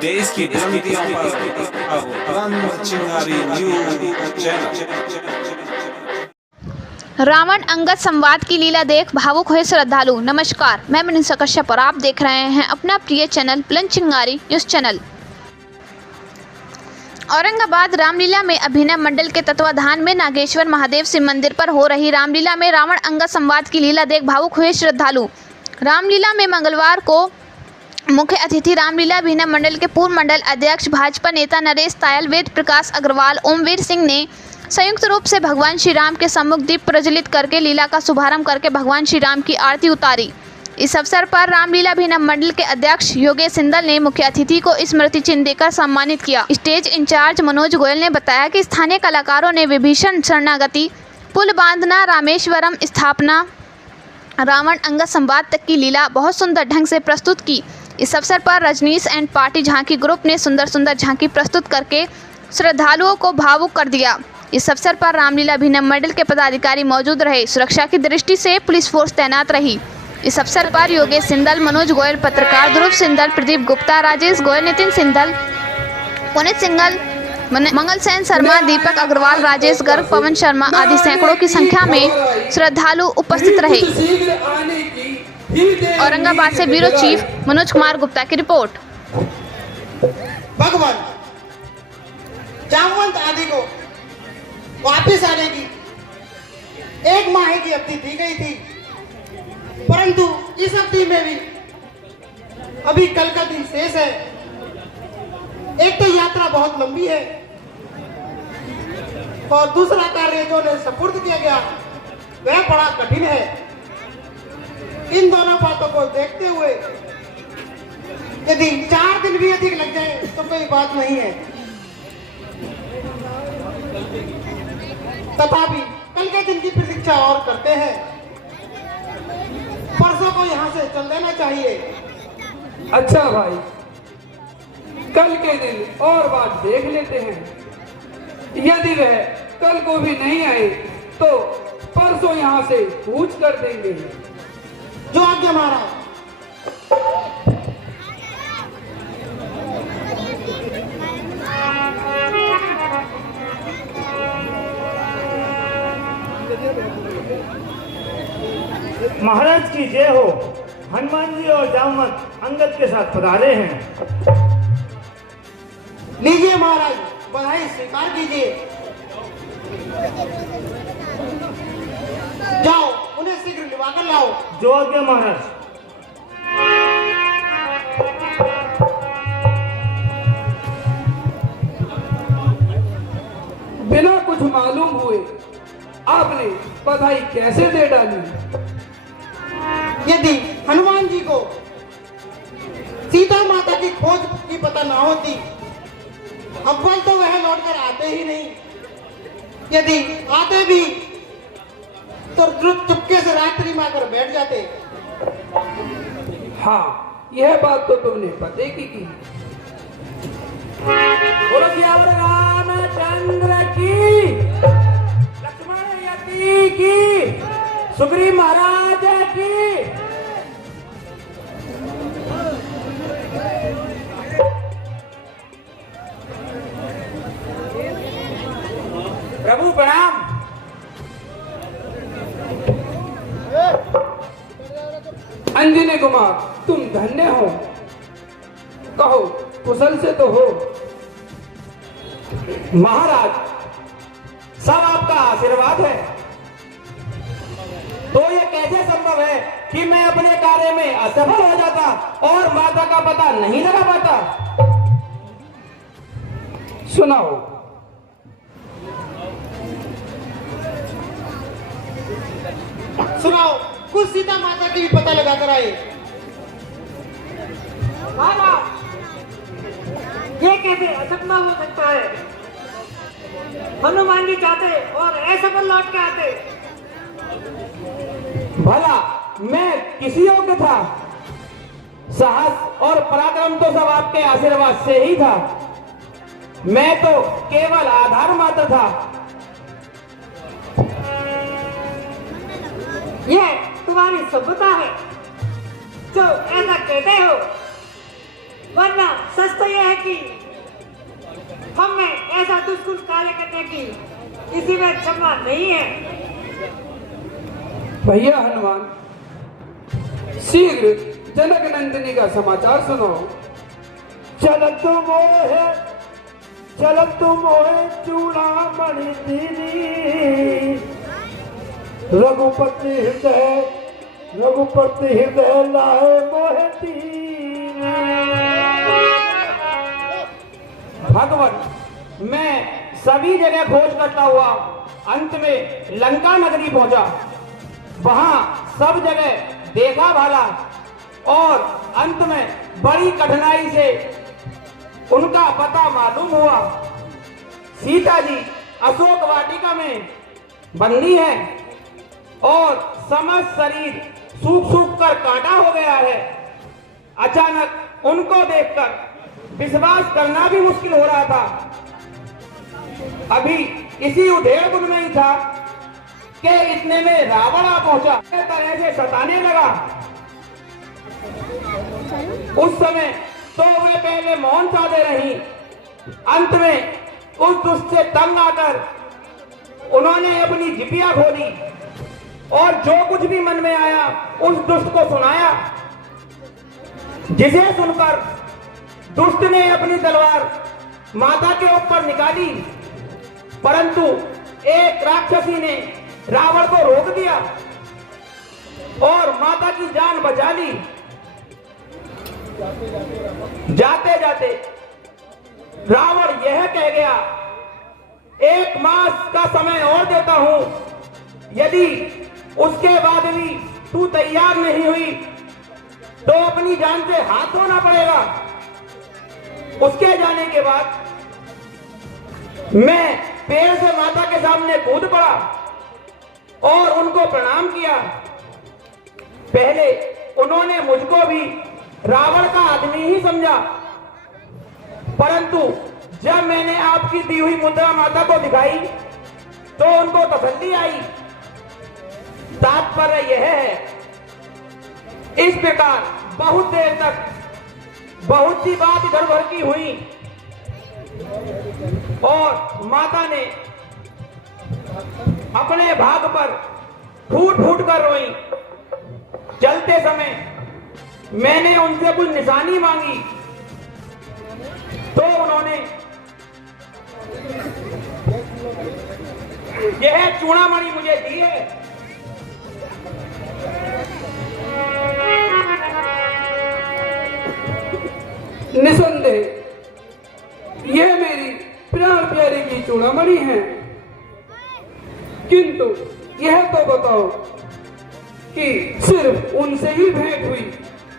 देश की बुलंदियों पर अब बुलंद चिंगारी न्यूज चैनल। रावण अंगद संवाद की लीला देख भावुक हुए श्रद्धालु। नमस्कार, मैं मनीषा कश्यप और आप देख रहे हैं अपना प्रिय चैनल बुलंद चिंगारी न्यूज चैनल। औरंगाबाद रामलीला में अभिनय मंडल के तत्वाधान में नागेश्वर महादेव शिव मंदिर पर हो रही रामलीला में रावण अंगद संवाद की लीला देख भावुक हुए श्रद्धालु। रामलीला में मंगलवार को मुख्य अतिथि रामलीला अभिनय मंडल के पूर्व मंडल अध्यक्ष भाजपा नेता नरेश तायल, वेद प्रकाश अग्रवाल, ओमवीर सिंह ने संयुक्त रूप से भगवान श्री राम के सम्मुख दीप प्रज्वलित करके लीला का शुभारंभ करके भगवान श्री राम की आरती उतारी। इस अवसर पर रामलीला अभिनय मंडल के अध्यक्ष योगेश सिंदल ने मुख्य अतिथि को स्मृति चिन्ह देकर सम्मानित किया। स्टेज इंचार्ज मनोज गोयल ने बताया कि स्थानीय कलाकारों ने विभीषण शरणागति, पुल बांधना, रामेश्वरम स्थापना, रावण अंगद संवाद तक की लीला बहुत सुंदर ढंग से प्रस्तुत की। इस अवसर पर रजनीश एंड पार्टी झांकी ग्रुप ने सुंदर सुंदर झांकी प्रस्तुत करके श्रद्धालुओं को भावुक कर दिया। इस अवसर पर रामलीला अभिनय मंडल के पदाधिकारी मौजूद रहे। सुरक्षा की दृष्टि से पुलिस फोर्स तैनात रही। इस अवसर पर योगेश सिंदल, मनोज गोयल, पत्रकार ध्रुव सिंदल, प्रदीप गुप्ता, राजेश गोयल, नितिन सिंदल, पुनीत सिंगल, मंगल सेन शर्मा, दीपक अग्रवाल, राजेश गर्ग, पवन शर्मा आदि सैकड़ों की संख्या में श्रद्धालु उपस्थित रहे। औरंगाबाद से ब्यूरो चीफ मनोज कुमार गुप्ता की रिपोर्ट। भगवान जामवंत आदि को वापिस आने की 1 माह की अवधि दी गई थी, परंतु इस अवधि में भी अभी कल का दिन शेष है। एक तो यात्रा बहुत लंबी है और दूसरा कार्य जो ने सपुर्द किया गया वह बड़ा कठिन है। इन दोनों बातों को देखते हुए यदि 4 दिन भी अधिक लग जाए तो कोई बात नहीं है, तथापि कल के दिन की प्रतीक्षा और करते हैं। परसों को यहाँ से चल देना चाहिए। अच्छा भाई, कल के दिन और बात देख लेते हैं। यदि वह कल को भी नहीं आए तो परसों यहाँ से पूछ कर देंगे। जो आज्ञा महाराज। महाराज की जय हो। हनुमान जी और जामवंत अंगद के साथ पधारे हैं। लीजिए महाराज, बधाई स्वीकार कीजिए। जाओ, उन्हें शीघ्र लिवाकर लाओ। जो आज्ञा महाराज। बिना कुछ मालूम हुए आपने बधाई कैसे दे डाली? यदि हनुमान जी को सीता माता की खोज की पता ना होती, अव्वल तो वह लौटकर आते ही नहीं। यदि आते भी तो चुपके से रात्रि में आकर बैठ जाते। हाँ, यह बात तो तुमने पते की। बोलो सियावर रामचंद्र की, लक्ष्मण यति की, सुग्रीव महाराज की। प्रभु प्रणाम। अंजनी कुमार, तुम धन्य हो। कहो, कुशल से तो हो? महाराज, सब आपका आशीर्वाद है। तो ये कैसे संभव है कि मैं अपने कार्य में असफल हो जाता और माता का पता नहीं लगा पाता? सुनाओ। सुनाओ, कुछ सीता माता की भी पता लगा कर आए। ये कैसे असंभव हो सकता है? हनुमान जी चाहते और असफल लौट के आते। भला मैं किसी योग्य था? साहस और पराक्रम तो सब आपके आशीर्वाद से ही था। मैं तो केवल आधार मात्र था। यह तुम्हारी सभ्यता है जो ऐसा कहते हो। वरना सच तो यह है कि हम में ऐसा दुष्कुल कार्य करने की किसी में क्षमा नहीं है। भैया हनुमान, शीघ्र जनक नंदिनी का समाचार सुनो। चलतु मोहे चूड़ामणि दीनी, रघुपति हृदय लाए मोहे दीनी। भगवान, मैं सभी जगह खोज करता हुआ अंत में लंका नगरी पहुंचा। वहां सब जगह देखा भाला और अंत में बड़ी कठिनाई से उनका पता मालूम हुआ। सीता जी अशोक वाटिका में बंदी है और समस्त शरीर सूख सूख कर कांटा हो गया है। अचानक उनको देखकर विश्वास करना भी मुश्किल हो रहा था। अभी इसी उधेड़-बुन में ही था कि इतने में रावण आ पहुंचा। इस तरह से सताने लगा। उस समय तो वे पहले मौन साधे रही। अंत में उस दुष्ट से तंग आकर उन्होंने अपनी जिभिया खोली और जो कुछ भी मन में आया उस दुष्ट को सुनाया, जिसे सुनकर दुष्ट ने अपनी तलवार माता के ऊपर निकाली, परंतु एक राक्षसी ने रावण को रोक दिया और माता की जान बचा ली। जाते जाते रावण यह कह गया, 1 मास का समय और देता हूं, यदि उसके बाद भी तू तैयार नहीं हुई तो अपनी जान से हाथ धोना पड़ेगा। उसके जाने के बाद मैं पेड़ से माता के सामने कूद पड़ा और उनको प्रणाम किया। पहले उन्होंने मुझको भी रावण का आदमी ही समझा, परंतु जब मैंने आपकी दी हुई मुद्रा माता को दिखाई तो उनको तसल्ली आई। तात्पर्य यह है, इस प्रकार बहुत देर तक बहुत सी बात इधर उधर की हुई और माता ने अपने भाग पर फूट फूट कर रोई। चलते समय मैंने उनसे कुछ निशानी मांगी तो उन्होंने यह चूड़ामणि मुझे दी है। निसंदेह यह मेरी प्यार प्यारी की चूड़ामणि है, किंतु यह तो बताओ कि सिर्फ उनसे ही भेंट हुई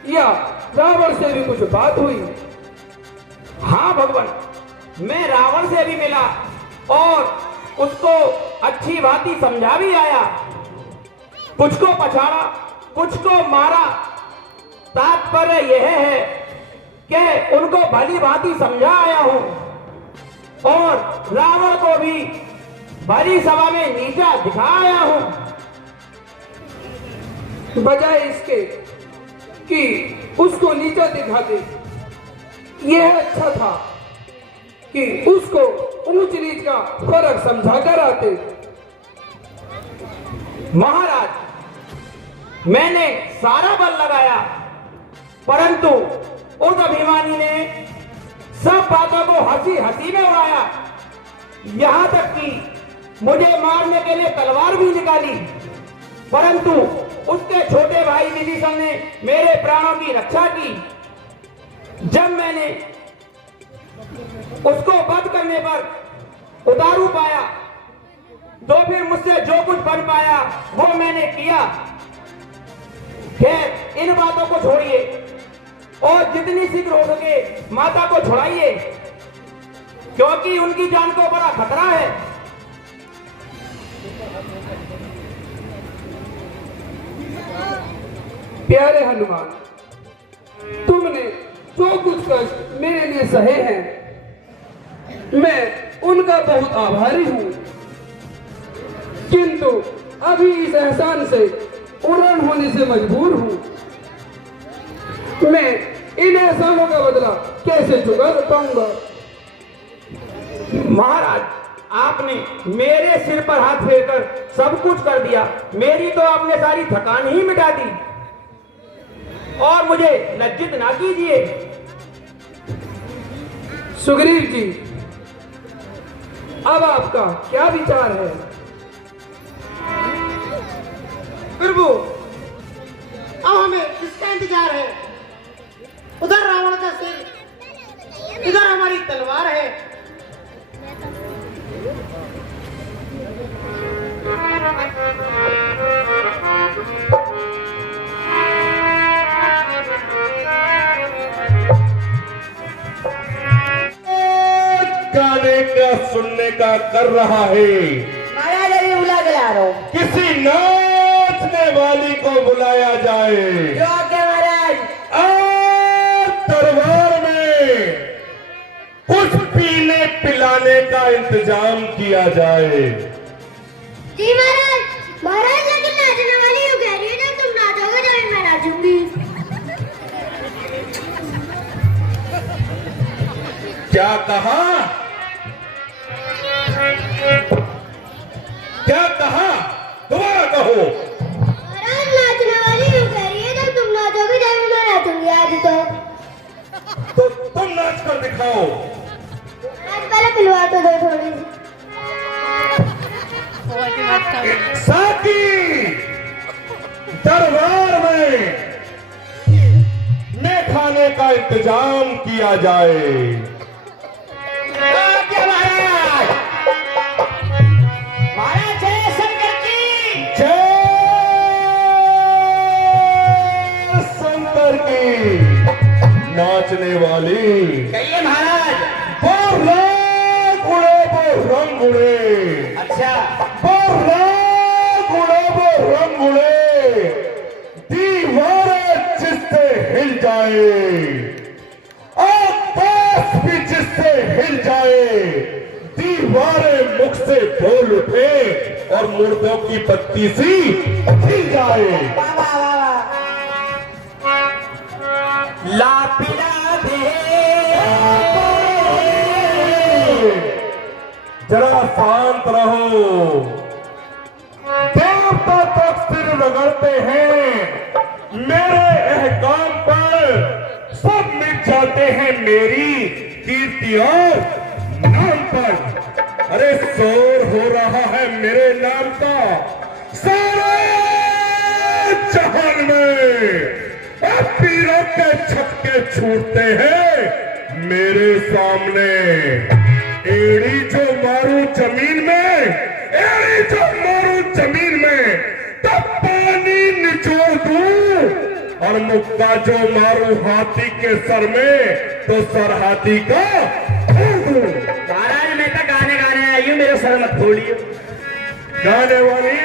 या रावण से भी कुछ बात हुई? हाँ भगवान, मैं रावण से भी मिला और उसको अच्छी भांति समझा भी आया। कुछ को पछाड़ा, कुछ को मारा। तात्पर्य यह है कि उनको भली भांति समझा आया हूं और रावण को भी भली सभा में नीचा दिखा आया हूं। बजाय इसके कि उसको नीचा दिखाते, यह अच्छा था कि उसको ऊंच नीच का फर्क समझा कर आते। महाराज, मैंने सारा बल लगाया, परंतु उस अभिमानी ने सब बातों को हंसी हंसी में उड़ाया। यहां तक कि मुझे मारने के लिए तलवार भी निकाली, परंतु उसके छोटे भाई विभीषण ने मेरे प्राणों की रक्षा की। जब मैंने उसको वध करने पर उतारू पाया तो फिर मुझसे जो कुछ बन पाया वो मैंने किया। खैर, इन बातों को छोड़िए और जितनी शीघ्र हो सके माता को छुड़ाइए, क्योंकि उनकी जान को बड़ा खतरा है। प्यारे हनुमान, तुमने जो कुछ कष्ट मेरे लिए सहे हैं, मैं उनका बहुत आभारी हूं, किंतु अभी इस एहसान से उड़न होने से मजबूर हूं। मैं इन एहसानों का बदला कैसे चुका पाऊंगा। महाराज, आपने मेरे सिर पर हाथ फेरकर सब कुछ कर दिया, मेरी तो आपने सारी थकान ही मिटा दी, और मुझे लज्जित ना कीजिए। सुग्रीव जी, अब आपका क्या विचार है? प्रभु, अब हमें किसका इंतजार है? उधर रावण का सिर, इधर हमारी तलवार है। गाने का सुनने का कर रहा है, महाराज अभी बुला के ला रहा हूँ। किसी नाचने वाली को बुलाया जाए। जो आज्ञा महाराज। आज दरबार में कुछ पीने पिलाने का इंतजाम किया जाए। जी महाराज, महाराज लेकिन नाचने वाली हो कह रही है, जब तुम नाचोगे जब मैं नाचूंगी। क्या कहा? क्या कहा? दोबारा कहो। महाराज नाचने वाली हो कह रही है, जब तुम नाचोगे जब मैं नाचूंगी। आज तो तुम नाच कर दिखाओ। आज पहले पिलवा तो दो थोड़ी सी। साकी दरबार में खाने का इंतजाम किया जाए। महाराज, महाराज जय शंकर की। जय शंकर की। नाचने वाली कहिए महाराज। वो रंग उड़े, वो रंग उड़े। अच्छा, वो रंग उड़े, वो रंग उड़े, दीवारें जिससे हिल जाए, आकाश भी जिससे हिल जाए, दीवारें मुख से बोल उठे और मुर्दों की बत्ती सी हिल जाए। वाह वाह वाह वाह। ला पिला दे। जरा शांत रहो। देवता तक सिर रगड़ते हैं, मेरे अहकाम पर सब मिट जाते हैं मेरी कीर्ति और नाम पर। अरे शोर हो रहा है मेरे नाम का सारे जहान में। अब पीरों के छक्के छूटते हैं मेरे सामने। एड़ी जो मारू जमीन में, एड़ी जो मारू जमीन में, तब पानी निचोड़ दूं, और मुक्का जो मारू हाथी के सर में, तो सर हाथी का फोड़ दूं। महाराज मैं तो गाने गाने आई हूँ, मेरे सर मत खोलिए। गाने वाली,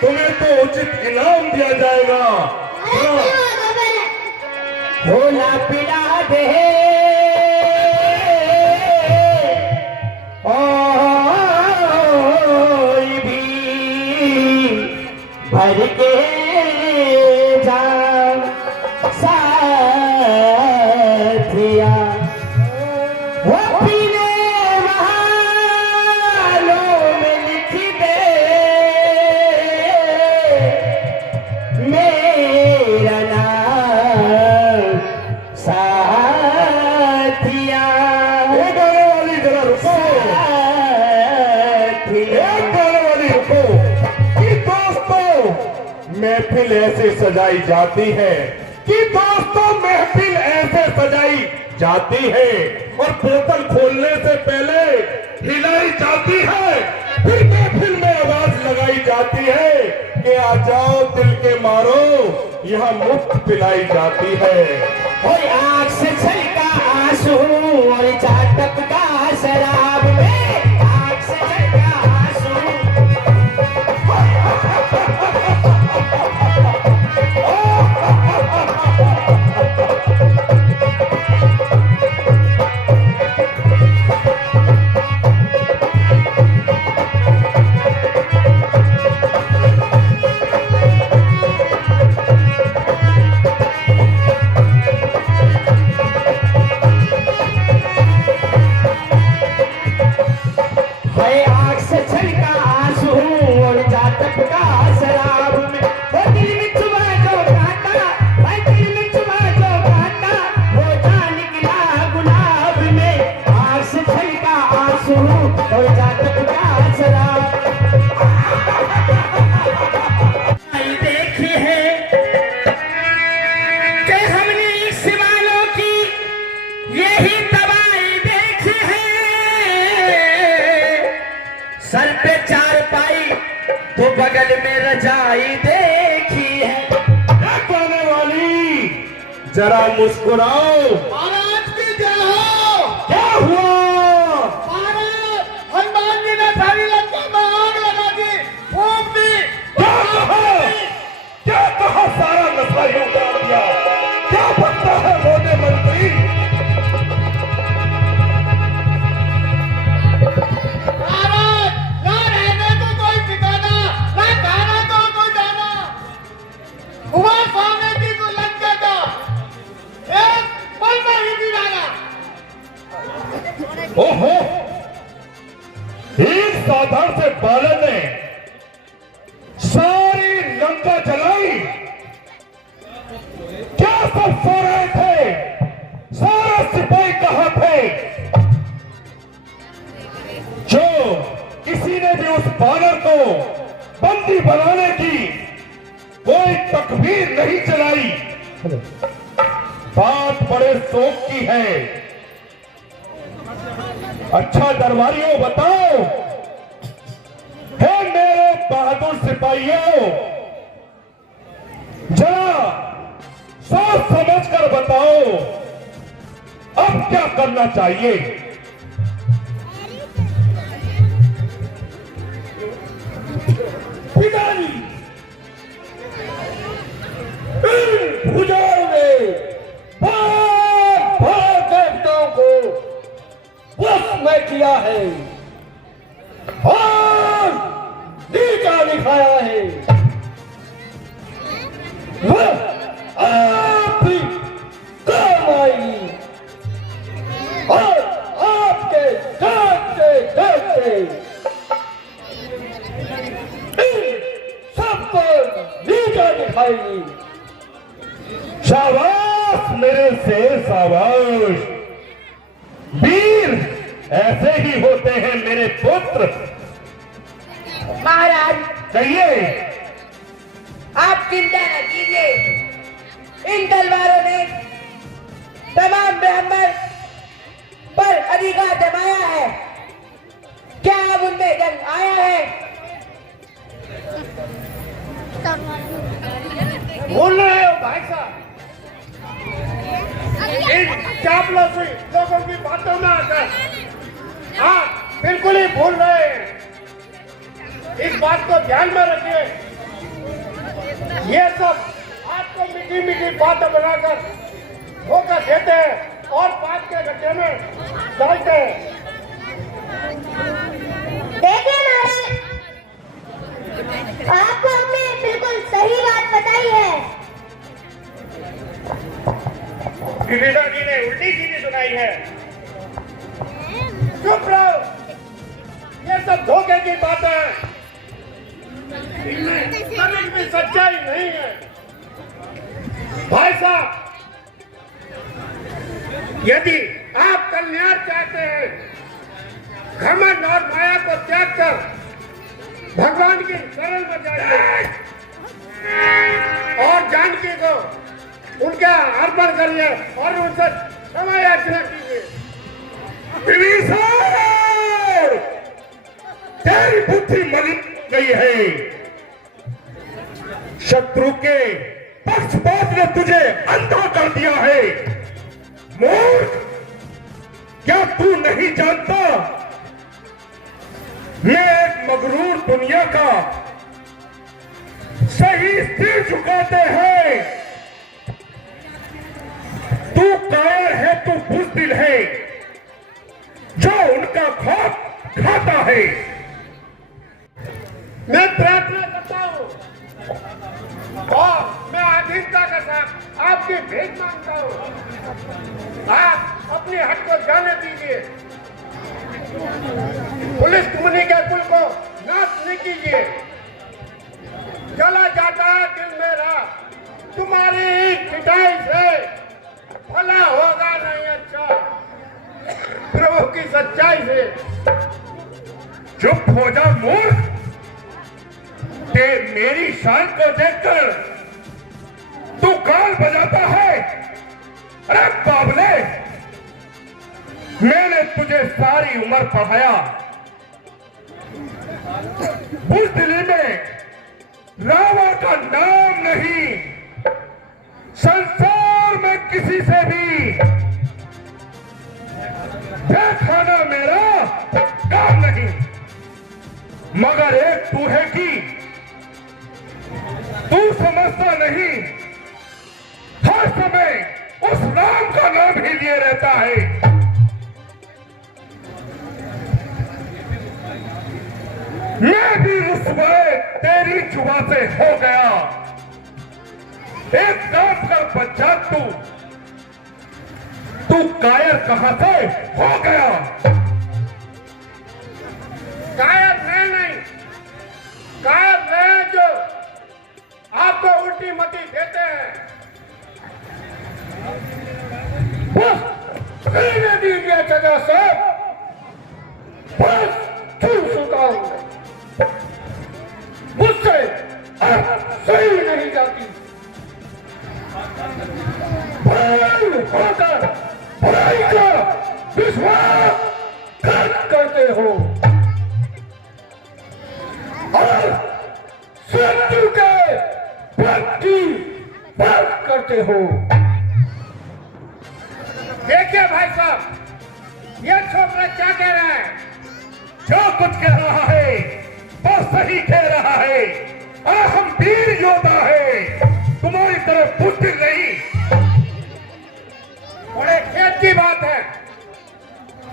तुम्हें तो उचित इनाम दिया जाएगा। महाराज पिलवा दो पहले। हो ला पिला दे। ओई भी भर के जा साथिया, वो पीने वालों में लिख दे मेरा नाम साथिया। एक गाने वाली जरा रुको, एक गाने वाली रुको। कि दोस्तों महफिल ऐसे सजाई जाती है, कि दोस्तों महफिल ऐसे सजाई जाती है, और बोतल खोलने से पहले हिलाई जाती है, फिर महफिल में आवाज लगाई जाती है कि आ जाओ दिल के मारो, यहाँ मुफ्त पिलाई जाती है। कोई आँख से छलका आंसू और चाटक का शराब में, आँख से छलका आंसू। जरा मुस्कुराओ। महाराज की जय हो। क्या हुआ? महाराज हनुमान जी ने सारी लंका में आग लगा दी, फूंक दी। क्या कहा? क्या कहा? सारा नशा ही उतार दिया। क्या बनता है मोटे मंत्री? महाराज ना रहने को कोई ठिकाना, ना खाना को कोई दाना, हुआ स्वामी जी को लंका का एक पल में ही गिराना। ओहो, एक साधारण से बालक ने सारी लंका जलाई। क्या सब सो रहे थे? सारे सिपाही कहां थे? जो किसी ने भी उस बानर को बंदी बनाने की कोई तकबीर नहीं चलाई। बात बड़े शौक की है। अच्छा दरबारियों बताओ, हे मेरे बहादुर सिपाहियों, जरा सोच समझ कर बताओ अब क्या करना चाहिए? पिताजी, इन भुजाओं ने भाग देवताओं को वश में किया है और नीचा दिखाया है। वह आप ही काम आएगी और आपके देखते देखते इन सबको नीचा दिखाएगी। शाबाश मेरे शेर, शाबाश। वीर ऐसे ही होते हैं मेरे पुत्र। महाराज कहिए। आप चिंता न कीजिए, इन तलवारों ने तमाम ब्राह्मण पर अधिकार जमाया है। क्या अब उनमें जंग आया है? भूल रहे हो भाई साहब, इन चापलूसी लोगों की बातों में आकर आप बिल्कुल ही भूल रहे हैं। इस बात को ध्यान में रखिए। ये सब आपको मीठी मीठी बातें बनाकर धोखा देते हैं और बात के गड्ढे में डालते हैं। देखिए महाराज, आपको हमने बिल्कुल सही बात बताई है। विभीषण जी ने उल्टी सीधी सुनाई है। चुप रहो, ये सब धोखे की बातें हैं, इनमें कभी भी सच्चाई नहीं है। भाई साहब, यदि आप कल्याण चाहते हैं, घमंड और माया को त्याग कर भगवान की शरण में जाइए और जानकी को उनका अर्पण करिए और उनसे क्षमा याचना कीजिए। विभीषण, तेरी बुद्धि मलिन गई है। शत्रु के पक्षपात ने तुझे अंधा कर दिया है। मूर्ख, क्या तू नहीं जानता मैं एक मगरूर दुनिया का सही सिर झुकाते हैं। तू कायर है, तू बुज़दिल है जो उनका खौफ खाता है। मैं प्रार्थना करता हूँ और मैं आधीनता के साथ आपकी भेंट मांगता हूँ। आप अपनी हट को जाने दीजिए। पुलिस मुनि के कुल को नाश नहीं कीजिए। जला जाता है दिल मेरा तुम्हारी पिटाई से, भला होगा नहीं अच्छा प्रभु की सच्चाई से। चुप हो जा मूर्ख। ते मेरी शान को देखकर तू कान बजाता है। अरे बाबले, मैंने तुझे सारी उम्र पढ़ाया। बुज़दिली में रावण का नाम नहीं, संसार में नहीं, हर समय उस राम का नाम ही लिए रहता है। मैं भी रुस्वाए तेरी जुबां से हो गया। एक काम कर बच्चा, तू कायर कहां से हो गया? कायर मैं नहीं, कायर मैं जो आपको उल्टी मती देते हैं। बस रहने दीजिए जगह से, बस क्यों सुनाऊं? मुझसे सही नहीं जाती। बुराई होकर बुराई का विश्वास करते हो और शत्रु के भक्ति बात करते हो। देखिए भाई साहब, ये छोकरा क्या कह रहा है? जो कुछ कह रहा है वो सही कह रहा है। और हम वीर योद्धा है, तुम्हारी तरफ बुद्धि नहीं। बड़े खेत की बात है,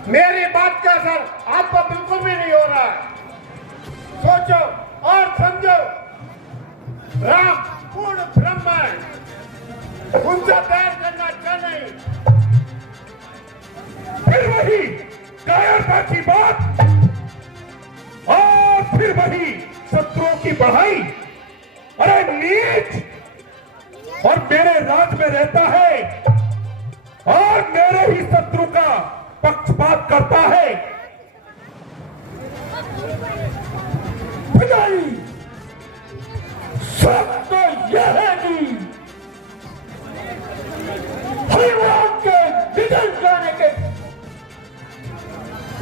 मेरी बात का असर आपको बिल्कुल भी नहीं हो रहा है। सोचो और समझो, राम पूर्ण ब्रह्म है, उनसे बैर करना अच्छा नहीं। फिर वही कायरता की बात और फिर वही शत्रुओं की बढ़ाई। अरे नीच, और मेरे राज में रहता है और मेरे ही शत्रु का पक्षपात करता है। पिताई, सब तो यह है कि हरिवान के निधन जाने के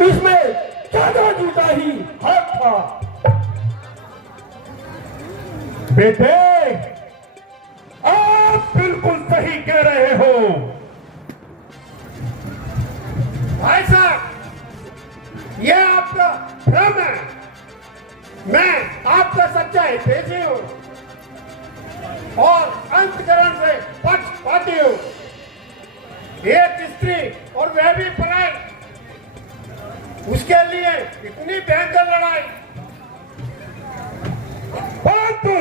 इसमें ज्यादा जुटा ही हाथ था। बेटे, आप बिल्कुल सही कह रहे हो। भाई साहब, ये आपका भ्रम है। मैं आपका सच्चा हितैषी हूं और अंतकरण से पक्षपाती हूं। एक स्त्री और वह भी पराई, उसके लिए इतनी भयंकर लड़ाई। परंतु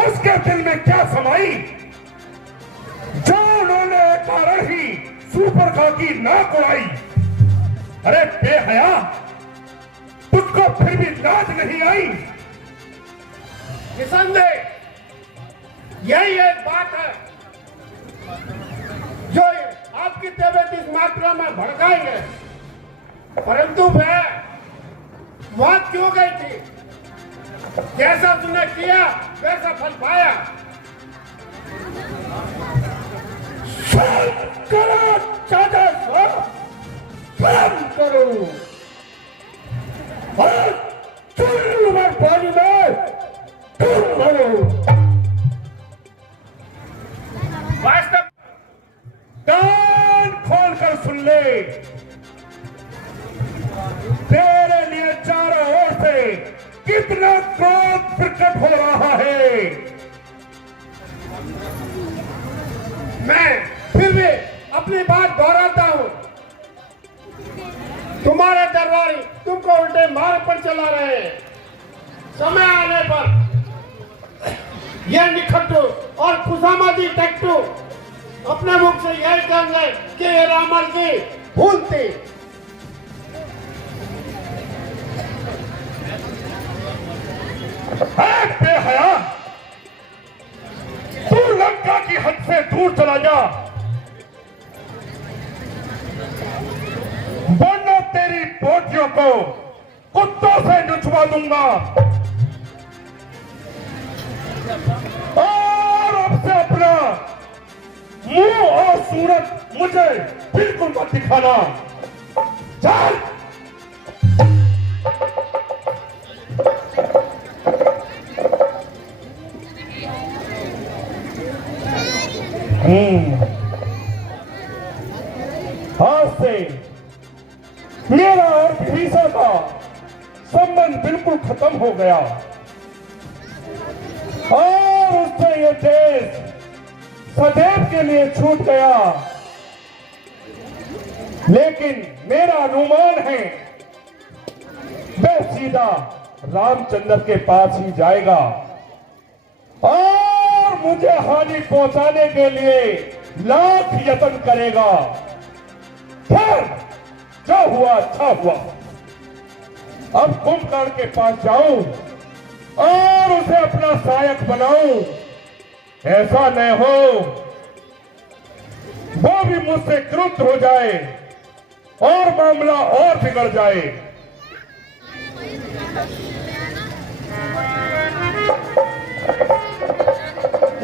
उसके दिल में क्या समाई जो उन्होंने कारण ही सुपरखा की नाक उड़ाई। अरे बेहया, तुझको फिर भी लाज नहीं आई? निसंदेह यही एक बात है जो आपकी तबीयत इस मात्रा में भड़काएंगे। परंतु वह मौत क्यों गई थी? जैसा तुमने किया वैसा फल पाया। शर्म करो चाचा साहब, शर्म करो और चुल्लू पानी में तुम मरो। वास्तव कान खोल कर सुन ले, तेरे लिए चारों ओर से कितना क्रोध प्रकट हो रहा है। मैं फिर भी अपनी बात दोहराता हूं। तुम्हारे दरबारी तुमको उल्टे मार्ग पर चला रहे हैं। समय आने पर यह निखट्टू और खुशामदी टट्टू अपने मुख से यही कहेंगे कि ये रामल की भूल थी। बेहया, तू लंका की हद से दूर चला जा, वरना तेरी पोटियों को कुत्तों से नुचवा दूंगा। और अब से अपना मुंह और सूरत मुझे बिल्कुल मत दिखाना। चल। आज से मेरा और विभीषण का संबंध बिल्कुल खत्म हो गया और उस से ये देश सदैव के लिए छूट गया, लेकिन मेरा अनुमान है वह सीधा रामचंद्र के पास ही जाएगा और मुझे हानि पहुंचाने के लिए लाख यत्न करेगा। फिर जो हुआ अच्छा हुआ। अब कुंभकर्ण के पास जाऊं और उसे अपना सहायक बनाऊं, ऐसा न हो वो भी मुझसे क्रुद्ध हो जाए और मामला और बिगड़ जाए।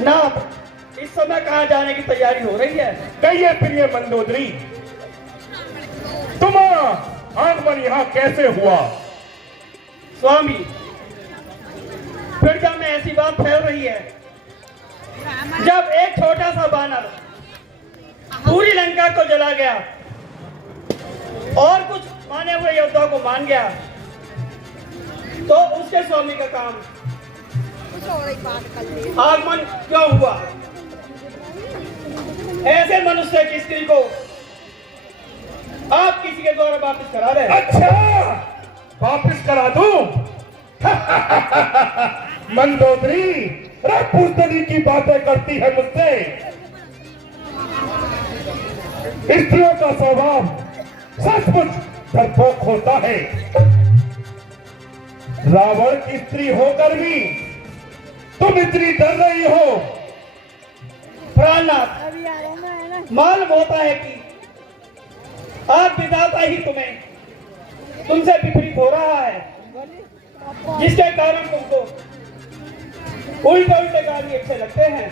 नाथ, इस समय कहां जाने की तैयारी हो रही है? कहिए प्रिय मंदोदरी, तुम्हारा आगमन यहां कैसे हुआ? स्वामी, प्रजा में ऐसी बात फैल रही है, जब एक छोटा सा बानर पूरी लंका को जला गया और कुछ माने हुए योद्धा को मान गया, तो उसके स्वामी का काम आगमन क्यों हुआ? ऐसे मनुष्य की स्त्री को आप किसी के द्वारा वापस करा रहे हैं। अच्छा, वापस करा दूं? मंदोदरी पुस्तरी की बातें करती है मुझसे। स्त्रियों का स्वभाव सचमुच डरपोक होता है। रावण की स्त्री होकर भी तुम इतनी डर रही हो। प्राणनाथ, मालूम होता है कि आप विधाता ही तुमसे विपरीत हो रहा है, जिसके कारण तुमको उल्टे उल्टे कार्य अच्छे लगते हैं।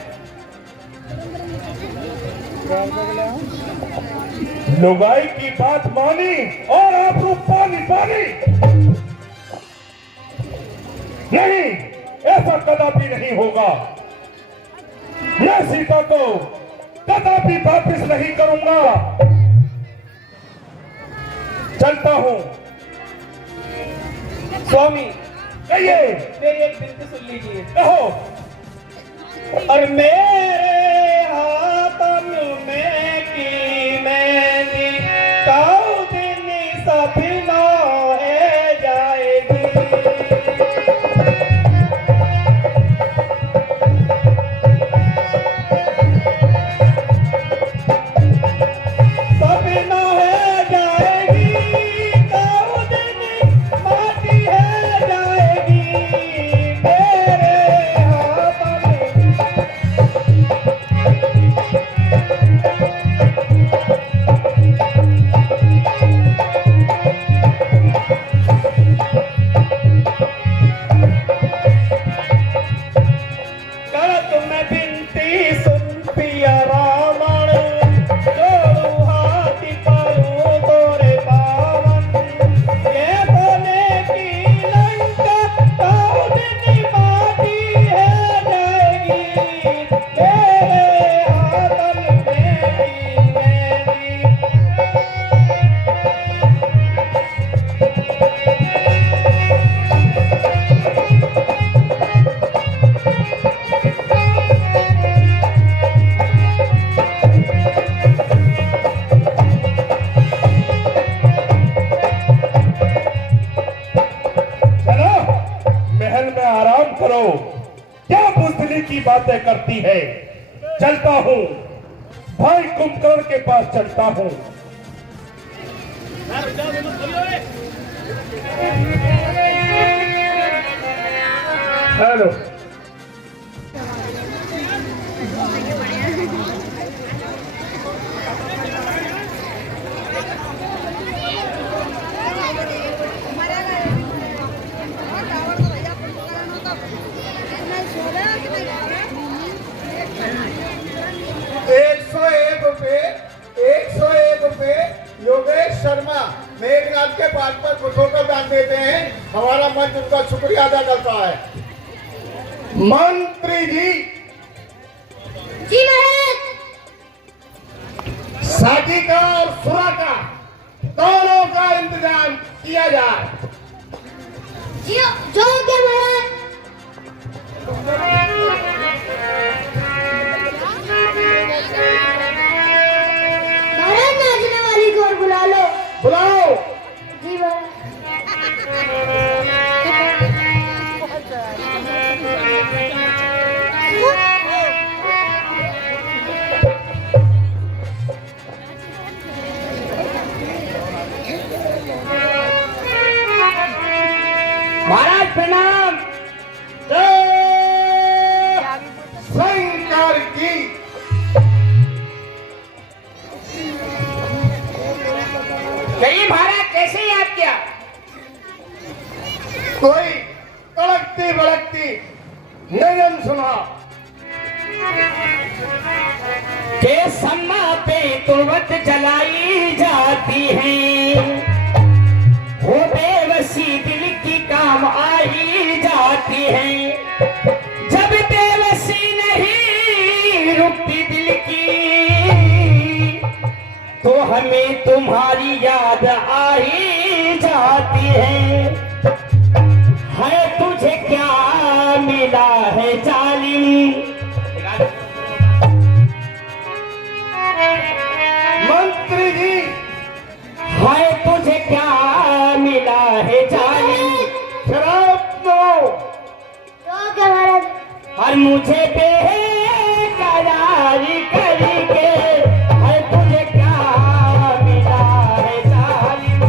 लुगाई की बात मानी और आप रूप पानी पानी। नहीं, ऐसा कदापि नहीं होगा। मैं सीता को कदापि वापस नहीं करूंगा। चलता हूं। स्वामी, कहिए। मेरी एक विनती सुन लीजिए। कहो। और मेरे हाथन में की मेहंदी काऊ दिन सपना है जाएगी। सपना है जाएगी, काऊ दिन माटी है जाएगी। मेरे हाथन करत में बिनती सुन पिया रावण, जोड़ू हाथी करूं तोरे पावन। ये बोले की लंका काऊ दिन माटी है जाएगी। मेरे हाथन में की मेहंदी चलो महल में आराम करो। क्या बुजदिली की बातें करती है। चलता हूं, भाई कुंभकर्ण के पास चलता हूं। हेलो। योगेश शर्मा मेघनाथ के बात पर खुश होकर दान देते हैं। हमारा मंच उनका शुक्रिया अदा करता है। मंत्री जी, जी महाराज। साथी का और सुरा का दोनों का इंतजाम किया जाए। जी जो के महाराज। महाराज नाचने वाली को और बुला लो। बुलाओ। जी महाराज। महाराज प्रणाम। शंकर की कहिए महाराज, कैसे याद किया? कोई तड़कती भड़कती नयन सुना के सम्मा पे तुरवत जलाई जाती है, वो बेबसी दिल की काम आई जाती है। जब बेबसी नहीं रुकती दिल की, तो हमें तुम्हारी याद आ ही जाती है तुझे क्या मिला है जालिम? मंत्री जी, हाय तुझे क्या मिला है जालिम? शराब दो। तो क्या महाराज? और मुझे बेकरारी करके, हाय तुझे क्या मिला है जालिम?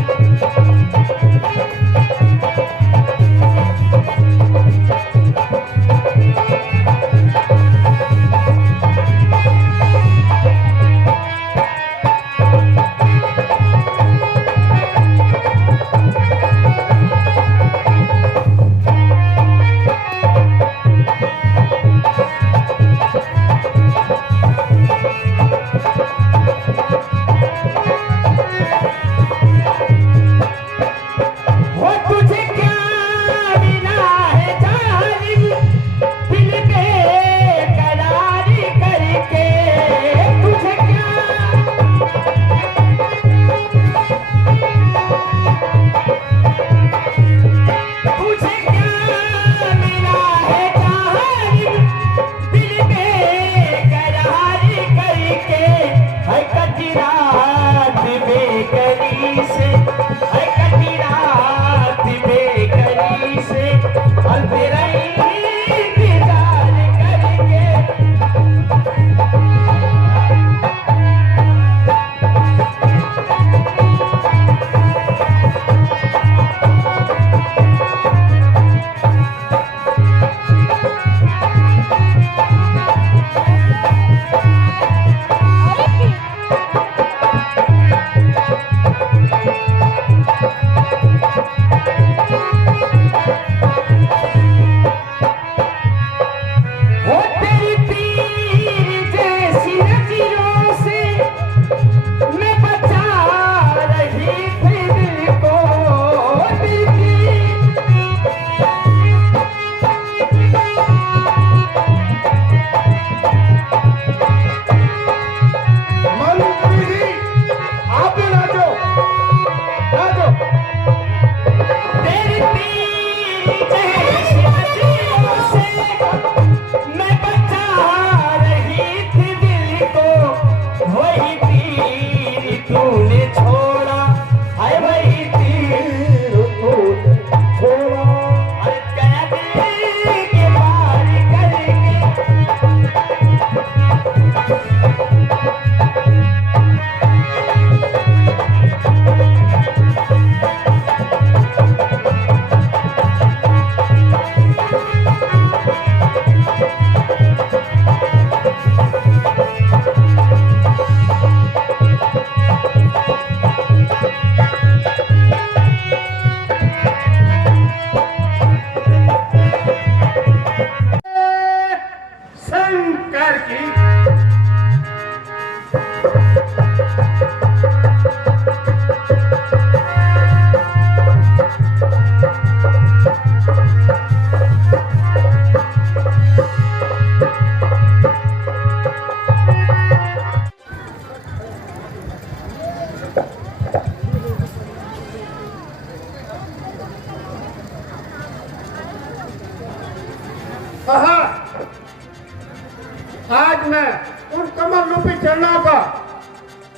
आज मैं उन कमल रूपी चरणों का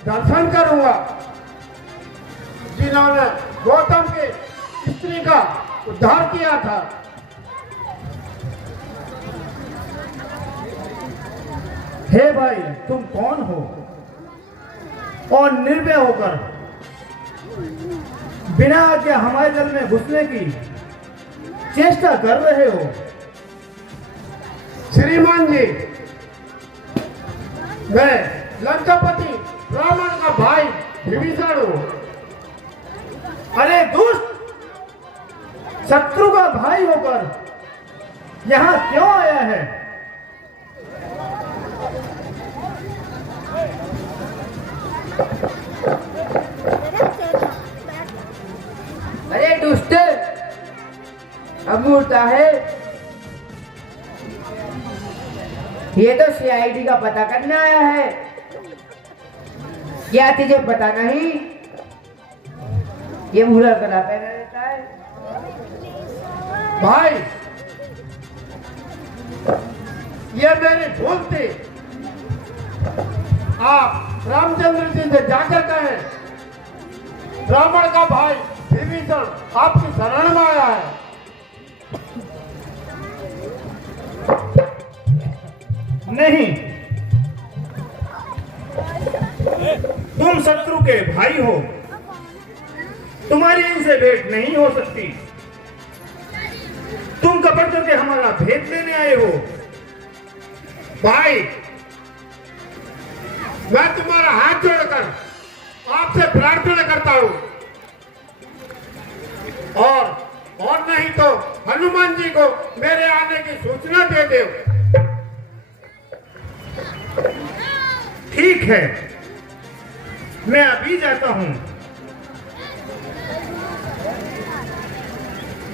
दर्शन करूंगा जिन्होंने गौतम के स्त्री का उद्धार किया था। हे भाई, तुम कौन हो और निर्भय होकर बिना आज्ञा हमारे दल में घुसने की चेष्टा कर रहे हो? श्रीमान जी, मैं लंकापति रावण का भाई विभीषण हूँ। अरे दुष्ट, शत्रु का भाई होकर यहाँ क्यों आया है? अरे दुष्ट, अमूर्ता है, ये तो सीआईडी का पता करने आया है। क्या तुझे पता नहीं ये भूला कला पहना रहता है? भाई, ये मेरी भूल थी। आप रामचंद्र जी से जाकर कहें रावण का भाई विभीषण आपकी शरण में आया है। नहीं, तुम शत्रु के भाई हो, तुम्हारी इनसे भेंट नहीं हो सकती। तुम कपट करके हमारा भेद लेने आए हो। भाई, मैं तुम्हारा हाथ जोड़कर आपसे प्रार्थना करता हूँ और नहीं तो हनुमान जी को मेरे आने की सूचना दे दो। ठीक है, मैं अभी जाता हूं।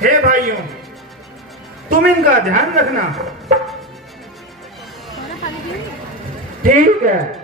हे भाइयों, तुम इनका ध्यान रखना। ठीक है।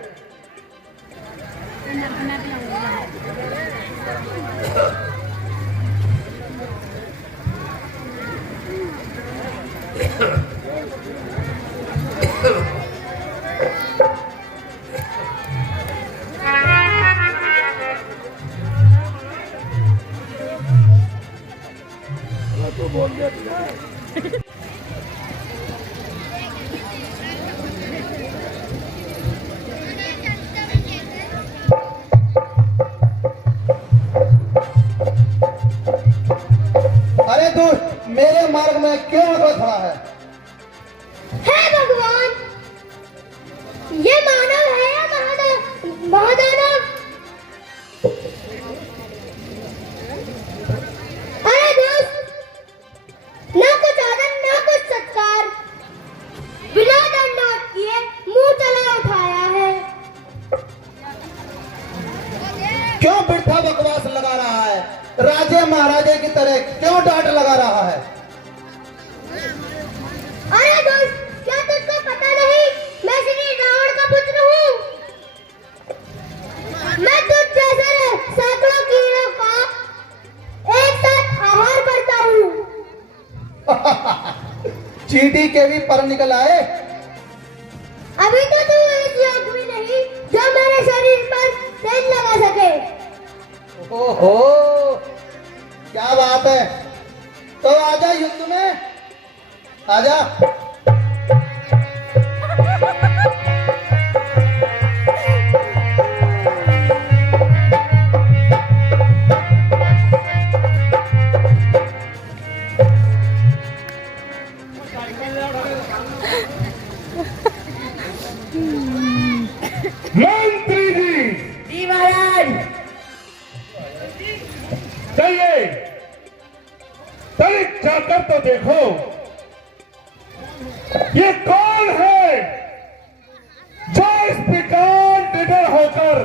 अरे दुष्ट, मेरे मार्ग में क्यों आकर खड़ा है? हे भगवान, ये मानव है या महादानव? अरे दोस्त, ना कुछ आदर ना कुछ सत्कार, बिना दंडवत किए मुंह चला उठाया है। क्यों बिरथा बकवास लगा रहा है? राजे महाराजे की तरह क्यों डांट लगा रहा है? अरे दोस्त, क्या तुझको पता नहीं मैं श्री रावण का पुत्र हूँ? मैं तुझ जैसे सैकड़ों कीड़ों का एक साथ आहार करता हूँ। चींटी के भी पर निकल आए। अभी तो तू इस योग में नहीं जो मेरे शरीर पर तेल लगा सके। ओहो, क्या बात है। तो आजा युद्ध में, आजा। मंत्री जी महाराज, चलिए तनिक जाकर तो देखो ये कौन है जो इस प्रकार निडर होकर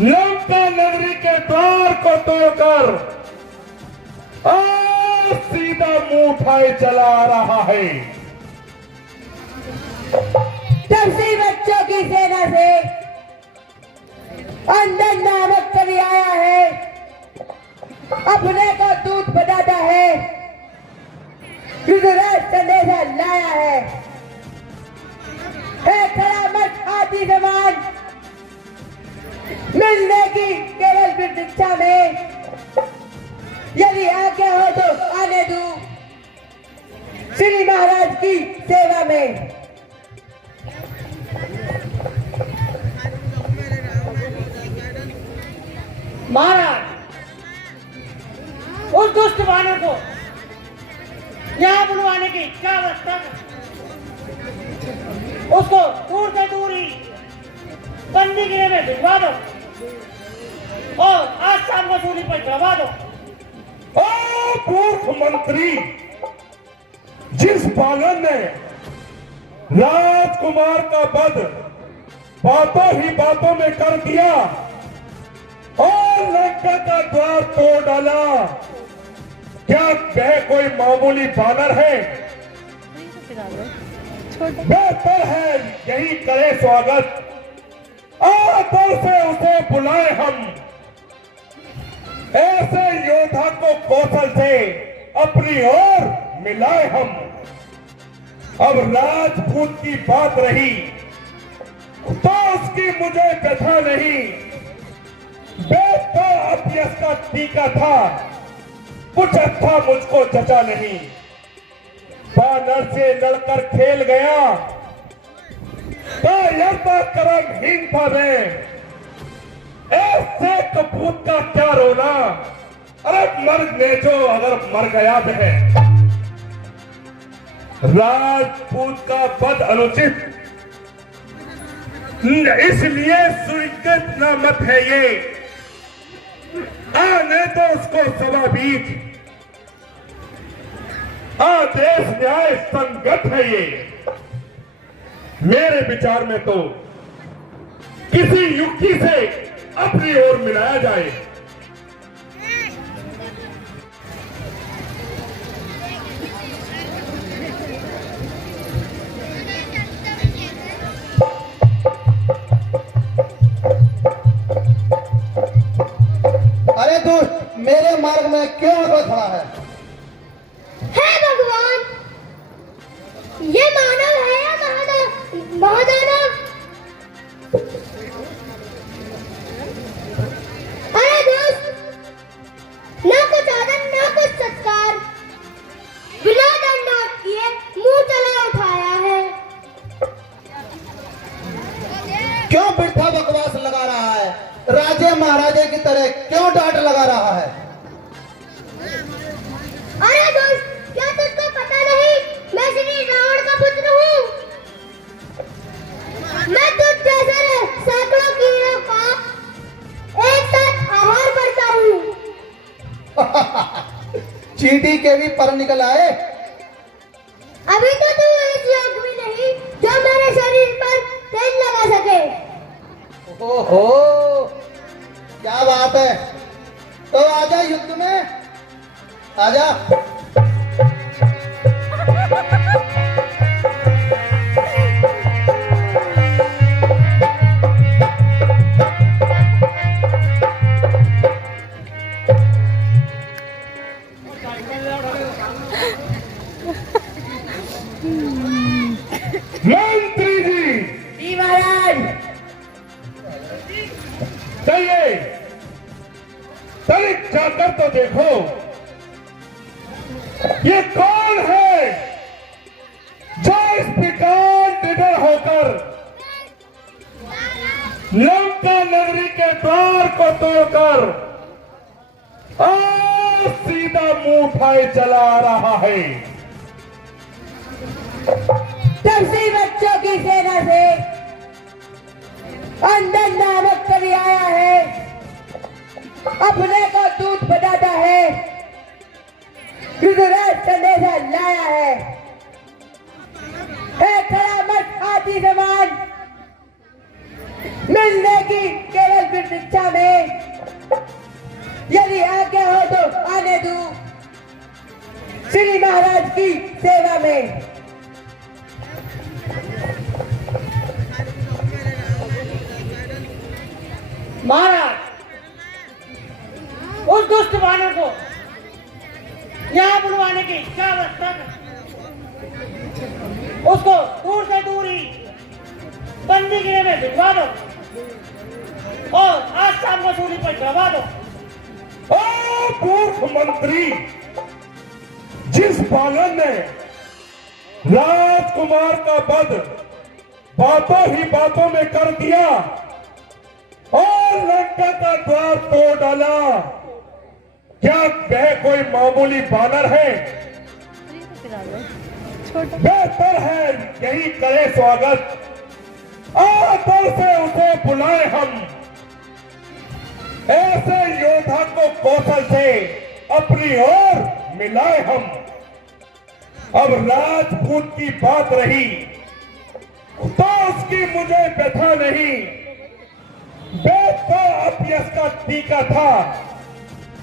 लंका नगरी के द्वार को तोड़कर और सीधा मुंह उठाए चला आ रहा है। सबसे बच्चों की सेना से अंदर नामक कवि आया है, अपने को दूत बताता है, युद्धराज संदेशा लाया है। है खड़ा मत आदि जवान, मिलने की केवल प्रतीक्षा में, यदि आज्ञा हो तो आने दूं श्री महाराज की सेवा में। महाराज, उस दुष्ट वानर को यहाँ बुलवाने की क्या अवस्था है? उसको दूर से दूर ही बंदी गिरे में भिजवा दो और आज शाम को सूली पर चढ़वा दो। ओ मूर्ख मंत्री, जिस बालन ने राजकुमार का वध बातों ही बातों में कर दिया और लंका का द्वार तोड़ डाला, क्या वह कोई मामूली बानर है? बेहतर है यही करे स्वागत, आदर से उसे बुलाए हम, ऐसे योद्धा को कौशल से अपनी ओर मिलाए हम। अब राजपूत की बात रही तो उसकी मुझे व्यथा नहीं, वेद तो अभ्यस का टीका था, कुछ अच्छा मुझको जचा नहीं। बानर से लड़कर खेल गया तो कर्महीन था मैं, ऐसे कपूत का क्या रोना, अरे मर ने जो अगर मर गया है। राजपूत का पद अनुचित, इसलिए स्वीकृत न मत है ये, आने तो उसको सभा बीच, आदेश न्याय संगत है ये। मेरे विचार में तो किसी युक्ति से अपनी ओर मिलाया जाए। अरे दुष्ट, मेरे मार्ग में क्यों आकर खड़ा है? हे भगवान, ये मानव है या महादानव? अरे दोस्त, ना कुछ आदर ना कुछ सत्कार, बिना दंडवत किए मुंह चला उठाया है। क्यों बिरथा बकवास लगा रहा है? राजे महाराजे की तरह क्यों डांट लगा रहा है? अरे दोस्त, क्या तुझको पता नहीं मैं श्री रावण का पुत्र हूँ? मैं तुझ जैसे सैकड़ों कीड़ों का एक साथ आहार करता हूँ। चींटी के भी पर निकल आए। अभी तो तू इस योग में नहीं जो मेरे शरीर पर तेल लगा सके। ओहो, क्या बात है। तो आजा युद्ध में, आजा। मंत्री जी महाराज, चलिए तनिक जाकर तो देखो ये कौन है जो इस प्रकार निडर होकर लंका नगरी के द्वार को तोड़कर और सीधा मुंह उठाए चला आ रहा है। दसी बच्चों की सेना से अंदर नामक कभी आया है, अपने को दूत बताता है, युद्धराज संदेशा लाया है। खड़ा मत आदि जवान, मिलने की केवल प्रतीक्षा में, यदि आज्ञा हो तो आने दूं श्री महाराज की सेवा में। महाराज, उस दुष्ट वानर को यहाँ बुलवाने की क्या अवस्था है? उसको दूर से दूर ही इन्हें भिजवा दो और आज शाम को सूली पर चढ़वा दो। ओ मूर्ख मंत्री, जिस बालन ने राजकुमार का वध बातों ही बातों में कर दिया और लंका का द्वार तोड़ डाला, क्या वह कोई मामूली बानर है? बेहतर है यही करे स्वागत, आदर से उसे बुलाए हम। ऐसे योद्धा को कौशल से अपनी ओर मिलाए हम। अब राजपूत की बात रही तो उसकी मुझे व्यथा नहीं, वेद तो अपयश का टीका था,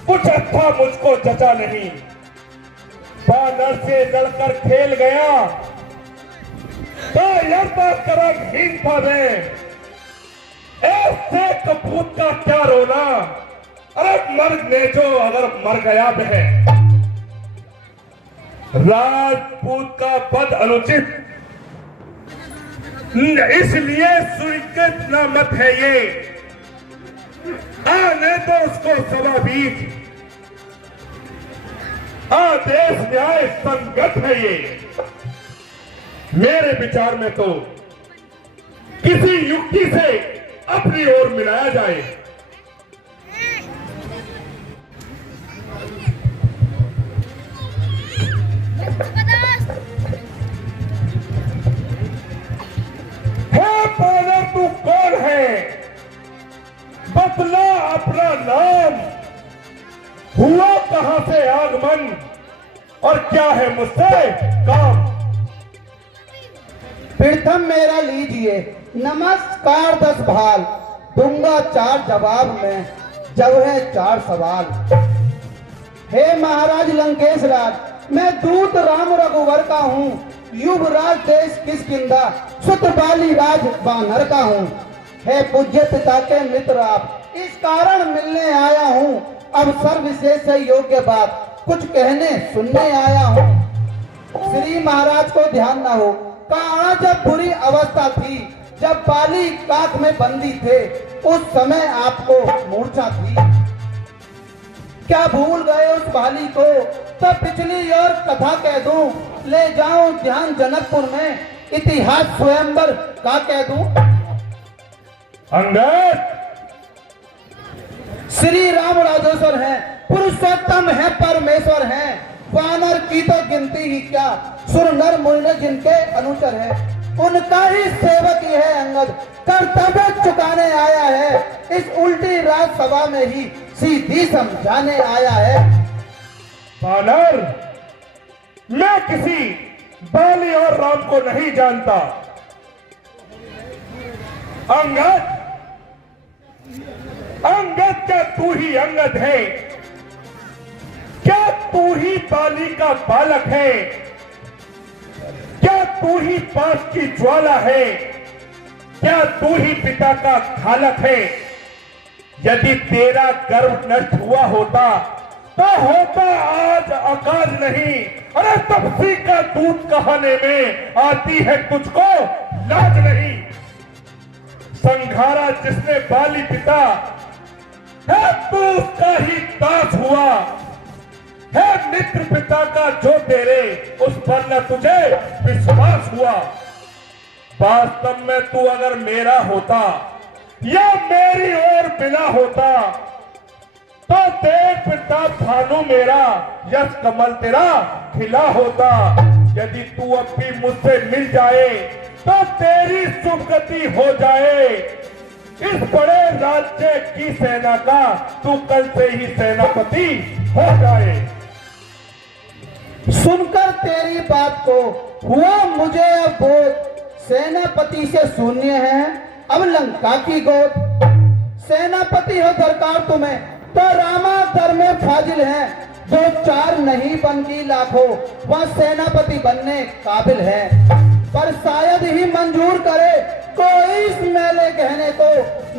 कुछ अच्छा मुझको जचा नहीं। बानर से लड़कर खेल गया तो यर्ता कर्महीन था मैं, ऐसे कपूत का क्या रोना, अरे मरने जो अगर मर गया वह। राजपूत का पद अनुचित, इसलिए स्वीकृत न मत है ये, आने तो उसको सवा बीच, आदेश न्याय संगत है ये। मेरे विचार में तो किसी युक्ति से अपनी ओर मिलाया जाए। हे बानर, तू कौन है? बतला अपना नाम, हुआ कहां से आगमन और क्या है मुझसे काम? प्रथम मेरा लीजिए नमस्कार 10 भाल, दूंगा 4 जवाब में, जब है 4 सवाल। हे महाराज लंकेश राज, मैं दूत राम रघुवर का हूँ, युवराज देश किष्किंधा, सुत बाली राज बानर का हूँ। है पूज्य पिता के मित्र आप, इस कारण मिलने आया हूँ, अवसर विशेष से योग्य बात कुछ कहने सुनने आया हूँ। श्री महाराज को ध्यान न हो, कहा जब बुरी अवस्था थी, जब बाली काख में बंदी थे, उस समय आपको मूर्छा थी। क्या भूल गए उस बाली को? तो पिछली और कथा कह दूं, ले जाऊं ध्यान जनकपुर में, इतिहास स्वयंवर का कह दूं। अंगद, श्री राम राजेश्वर हैं, पुरुषोत्तम है, परमेश्वर हैं, वानर की तो गिनती ही क्या, सुर नर मुनि जिनके अनुचर हैं, उनका ही सेवक ही है अंगद, कर्तव्य चुकाने आया है, इस उल्टी राजसभा में ही सीधी समझाने आया है। बानर, मैं किसी बाली और राम को नहीं जानता। अंगद, अंगद क्या तू ही अंगद है? क्या तू ही बाली का बालक है? क्या तू ही पास की ज्वाला है? क्या तू ही पिता का खालक है? यदि तेरा गर्व नष्ट हुआ होता तो होता आज अकाज नहीं। अरे तपसी का दूध कहाने में आती है तुझको लाज नहीं। संघारा जिसने बाली पिता है, तू उसका ही दास हुआ है। मित्र पिता का जो तेरे, उस पर न तुझे विश्वास हुआ। वास्तव में तू अगर मेरा होता या मेरी ओर बिना होता तो देख पिता भानु मेरा, यश कमल तेरा खिला होता। यदि तू अब भी मुझसे मिल जाए तो तेरी सुगति हो जाए। इस बड़े राज्य की सेना का तू कल से ही सेनापति हो जाए। सुनकर तेरी बात को हुआ मुझे अब बोध, सेनापति से शून्य है अब लंका की गोद। सेनापति हो दरकार तुम्हें तो रामा दर में फाजिल है, 2-4 नहीं बन की लाखों वह सेनापति बनने काबिल है। पर शायद ही मंजूर करे कोई इस मेले कहने को,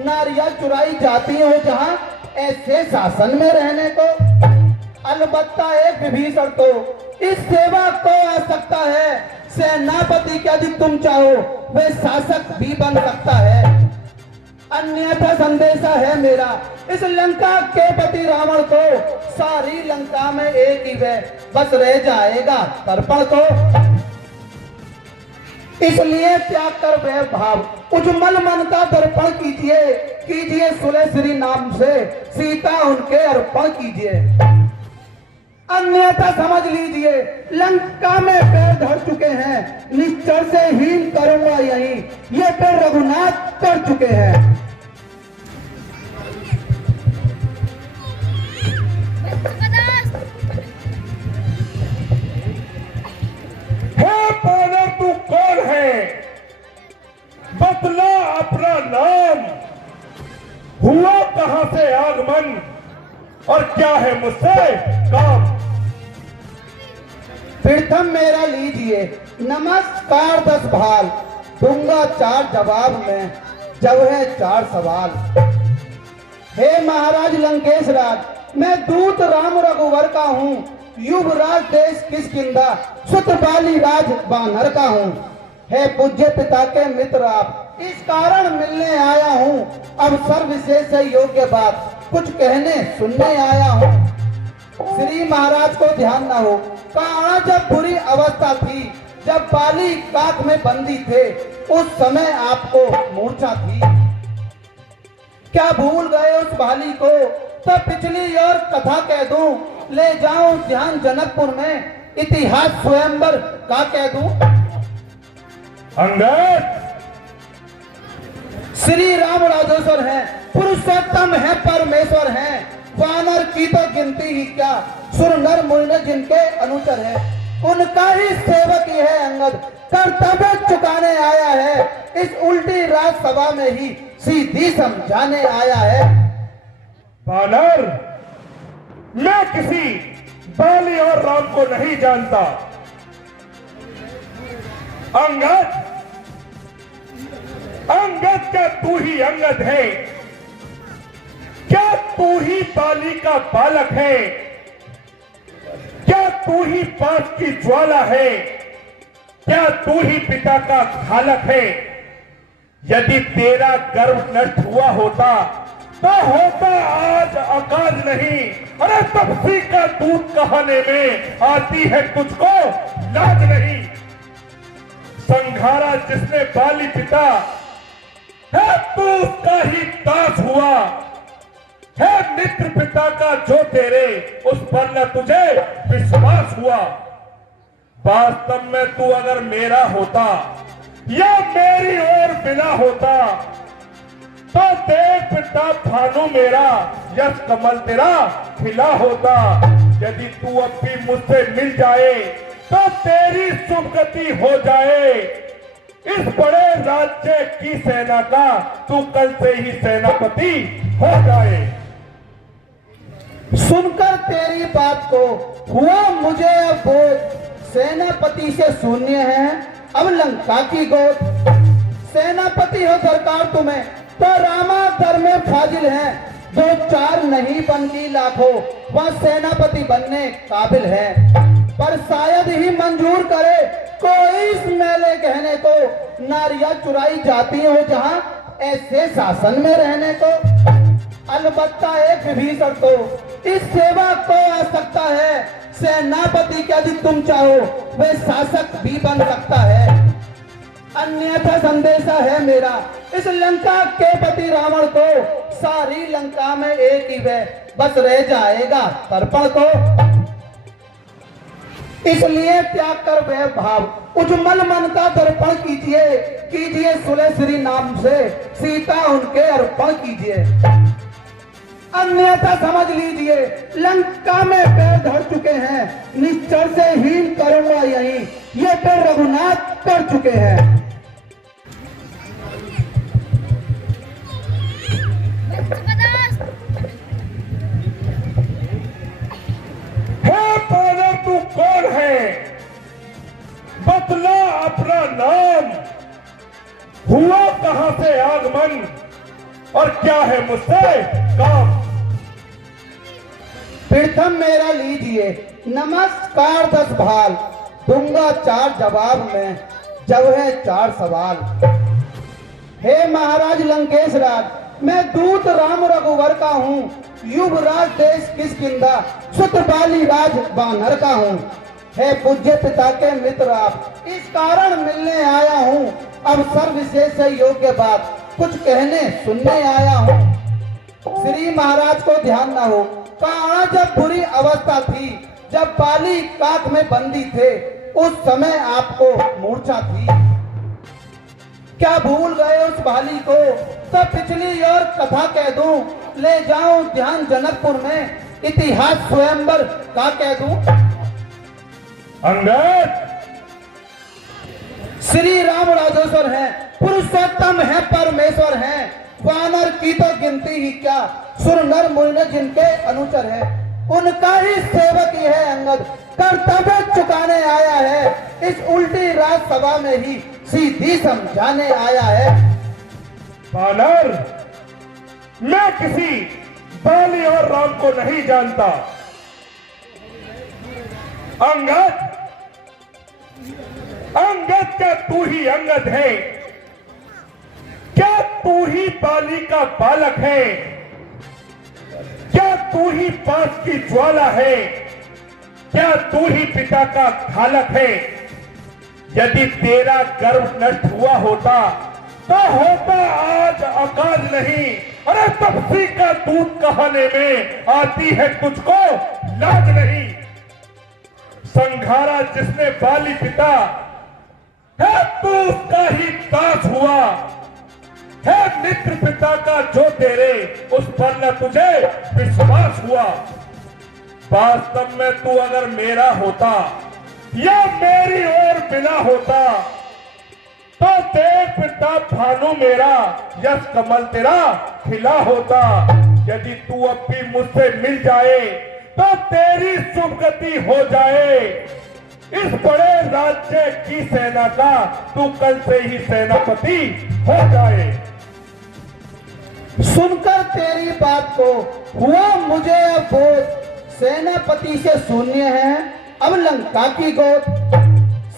नारियां चुराई जाती हो जहां ऐसे शासन में रहने को। अलबत्ता एक विभीषण तो इस सेवा को आ सकता है, सेनापति के यदि तुम चाहो वे शासक भी बन सकता है। अन्यथा संदेशा है मेरा इस लंका के पति रावण को, सारी लंका में एक ही वह बस रह जाएगा तर्पण को। इसलिए त्याग कर वह भाव उज्जवल मन का दर्पण कीजिए, कीजिए सुलह श्री नाम से सीता उनके अर्पण कीजिए। अन्यथा समझ लीजिए लंका में पैर धर चुके हैं, निश्चर से हीन करूंगा यही, ये पैर रघुनाथ कर चुके हैं। हे पानर तू कौन है, बतला अपना नाम, हुआ कहां से आगमन और क्या है मुझसे काम। प्रथम मेरा लीजिए नमस्कार 10 भाल, दूंगा 4 जवाब में जब है 4 सवाल। हे महाराज लंकेश राज, मैं दूत राम रघुवर का हूँ, युवराज देश किष्किंधा सुत बाली राज बानर का हूँ। है पूज्य पिता के मित्र आप, इस कारण मिलने आया हूँ, अवसर विशेष है योग्य बात कुछ कहने सुनने आया हूँ। श्री महाराज को ध्यान न हो, कहा जब बुरी अवस्था थी, जब बाली काक में बंदी थे, उस समय आपको मूर्छा थी। क्या भूल गए उस बाली को, तो पिछली और कथा कह दूं, ले जाऊं ध्यान जनकपुर में, इतिहास स्वयंवर का कह दूं। अंगद श्री राम राजेश्वर हैं, पुरुषोत्तम है परमेश्वर हैं, वानर की तो गिनती ही क्या, सुर नर मुनि जिनके अनुचर है, उनका ही सेवक ही है अंगद, कर्तव्य चुकाने आया है, इस उल्टी राजसभा में ही सीधी समझाने आया है। बानर, मैं किसी बाली और राम को नहीं जानता। अंगद, अंगद क्या तू ही अंगद है, क्या तू ही बाली का बालक है, क्या तू ही पाप की ज्वाला है, क्या तू ही पिता का खालक है। यदि तेरा गर्व नष्ट हुआ होता तो होता आज अकाज नहीं, अरे तपसी का दूध कहाने में आती है तुझको लाज नहीं। संघारा जिसने बाली पिता है, तू उसका ही दास हुआ है, मित्र पिता का जो तेरे उस पर न तुझे विश्वास हुआ। वास्तव में तू अगर मेरा होता या मेरी ओर मिला होता, तो देख पिता भानु मेरा यश कमल तेरा खिला होता। यदि तू अब भी मुझसे मिल जाए तो तेरी सुगति हो जाए, इस बड़े राज्य की सेना का तू कल से ही सेनापति हो जाए। सुनकर तेरी बात को हुआ मुझे अब बोध, सेनापति से शून्य है अब लंका की गोद। सेनापति हो सरकार तुम्हें तो रामा दर में फाजिल है, 2-4 नहीं बनती लाखों वह सेनापति बनने काबिल है। पर शायद ही मंजूर करे कोई इस मेले कहने को, नारियां चुराई जाती हो जहां ऐसे शासन में रहने को। अलबत्ता एक विभीषण तो इस सेवा को आ सकता है, सेनापति का यदि तुम चाहो वे शासक भी बन सकता है। अन्यथा संदेशा है मेरा इस लंका के पति रावण को, सारी लंका में एक ही वह बस रह जाएगा तर्पण को। इसलिए त्याग कर वह भाव उज्जवल मन का दर्पण कीजिए, कीजिए सुलह श्री नाम से सीता उनके अर्पण कीजिए। अन्यथा समझ लीजिए लंका में पैर धर चुके हैं, निश्चर से हीन करूंगा यही, ये पैर रघुनाथ कर चुके हैं। हे पानर तू कौन है, बतला अपना नाम, हुआ कहां से आगमन और क्या है मुझसे काम। प्रथम मेरा लीजिए नमस्कार 10 भाल, दूंगा 4 जवाब में जब है 4 सवाल। हे महाराज लंकेश राज, मैं दूत राम रघुवर का हूँ, युवराज देश किष्किंधा, सुत बाली राज बानर का हूँ। है पूज्य पिता के मित्र आप, इस कारण मिलने आया हूँ। अवसर विशेष से योग्य बात कुछ कहने सुनने आया हूँ। श्री महाराज को ध्यान न हो, कहा जब बुरी अवस्था थी, जब बाली काख में बंदी थे, उस समय आपको मूर्छा थी। क्या भूल गए उस बाली को? तो पिछली और कथा कह दूं, ले जाऊं ध्यान जनकपुर में, इतिहास स्वयंवर का कह दूं। अंगद, श्री राम राजेश्वर हैं, पुरुषोत्तम है, परमेश्वर हैं, वानर की तो गिनती ही क्या, सुर नर मुनि जिनके अनुचर हैं, उनका ही सेवक ही है अंगद, कर्तव्य चुकाने आया है। इस उल्टी राज सभा में ही सीधी समझाने आया है। बानर, मैं किसी बाली और राम को नहीं जानता। अंगद, अंगद क्या तू ही अंगद है? क्या तू ही बाली का बालक है? क्या तू ही पास की ज्वाला है? क्या तू ही पिता का घालक है? यदि तेरा गर्व नष्ट हुआ होता तो होता आज अकाल नहीं। अरे तपसी का दूध कहाने में आती है तुझको लाज नहीं। संघारा जिसने बाली पिता है, तू उसका ही दास हुआ है। मित्र पिता का जो तेरे, उस पर न तुझे विश्वास हुआ। वास्तव में तू अगर मेरा होता या मेरी ओर मिला होता, तो देख पिता भानु मेरा, यश कमल तेरा खिला होता। यदि तू अब भी मुझसे मिल जाए तो तेरी शुभ गति हो जाए। इस बड़े राज्य की सेना का तू कल से ही सेनापति हो जाए। सुनकर तेरी बात को हुआ मुझे अब बोध, सेनापति से शून्य है अब लंका की गोद।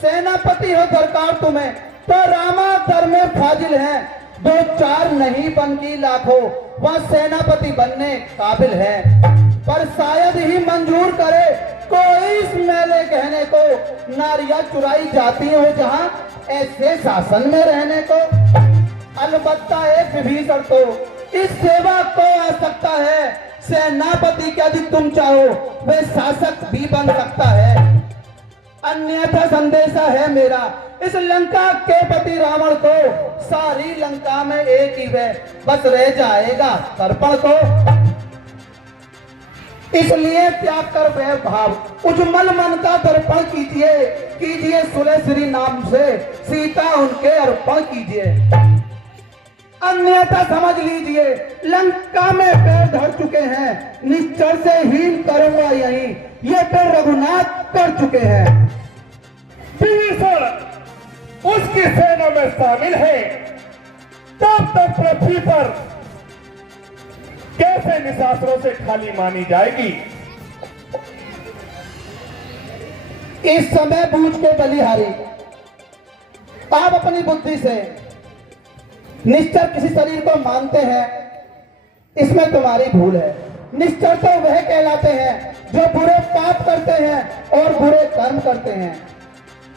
सेनापति हो दरकार तुम्हें तो रामा दर में फाजिल है, दो चार नहीं बन की लाखों वह सेनापति बनने काबिल है। पर शायद ही मंजूर करे कोई इस मेले कहने को, नारियां चुराई जाती हो जहां ऐसे शासन में रहने को। अलबत्ता एक विभीषण तो इस सेवा को आ सकता है, सेनापति क्या यदि तुम चाहो वे शासक भी बन सकता है। अन्यथा संदेशा है मेरा इस लंका के पति रावण को, सारी लंका में एक ही वह बस रह जाएगा तर्पण को। इसलिए त्याग कर वह भाव, उज्जवल मन का दर्पण कीजिए, कीजिए सुलह श्री नाम से सीता उनके अर्पण कीजिए। अन्यथा समझ लीजिए लंका में पैर धर चुके हैं, निश्चर से हीन करूंगा यही, ये तो रघुनाथ कर चुके हैं। विभीषण उसकी सेना में शामिल है, तब तक पृथ्वी पर कैसे निशाचरों से खाली मानी जाएगी। इस समय बूझ के बलिहारी, आप अपनी बुद्धि से निश्चर किसी शरीर को मानते हैं, इसमें तुम्हारी भूल है। निश्चर तो वह कहलाते हैं जो बुरे पाप करते हैं और बुरे कर्म करते हैं,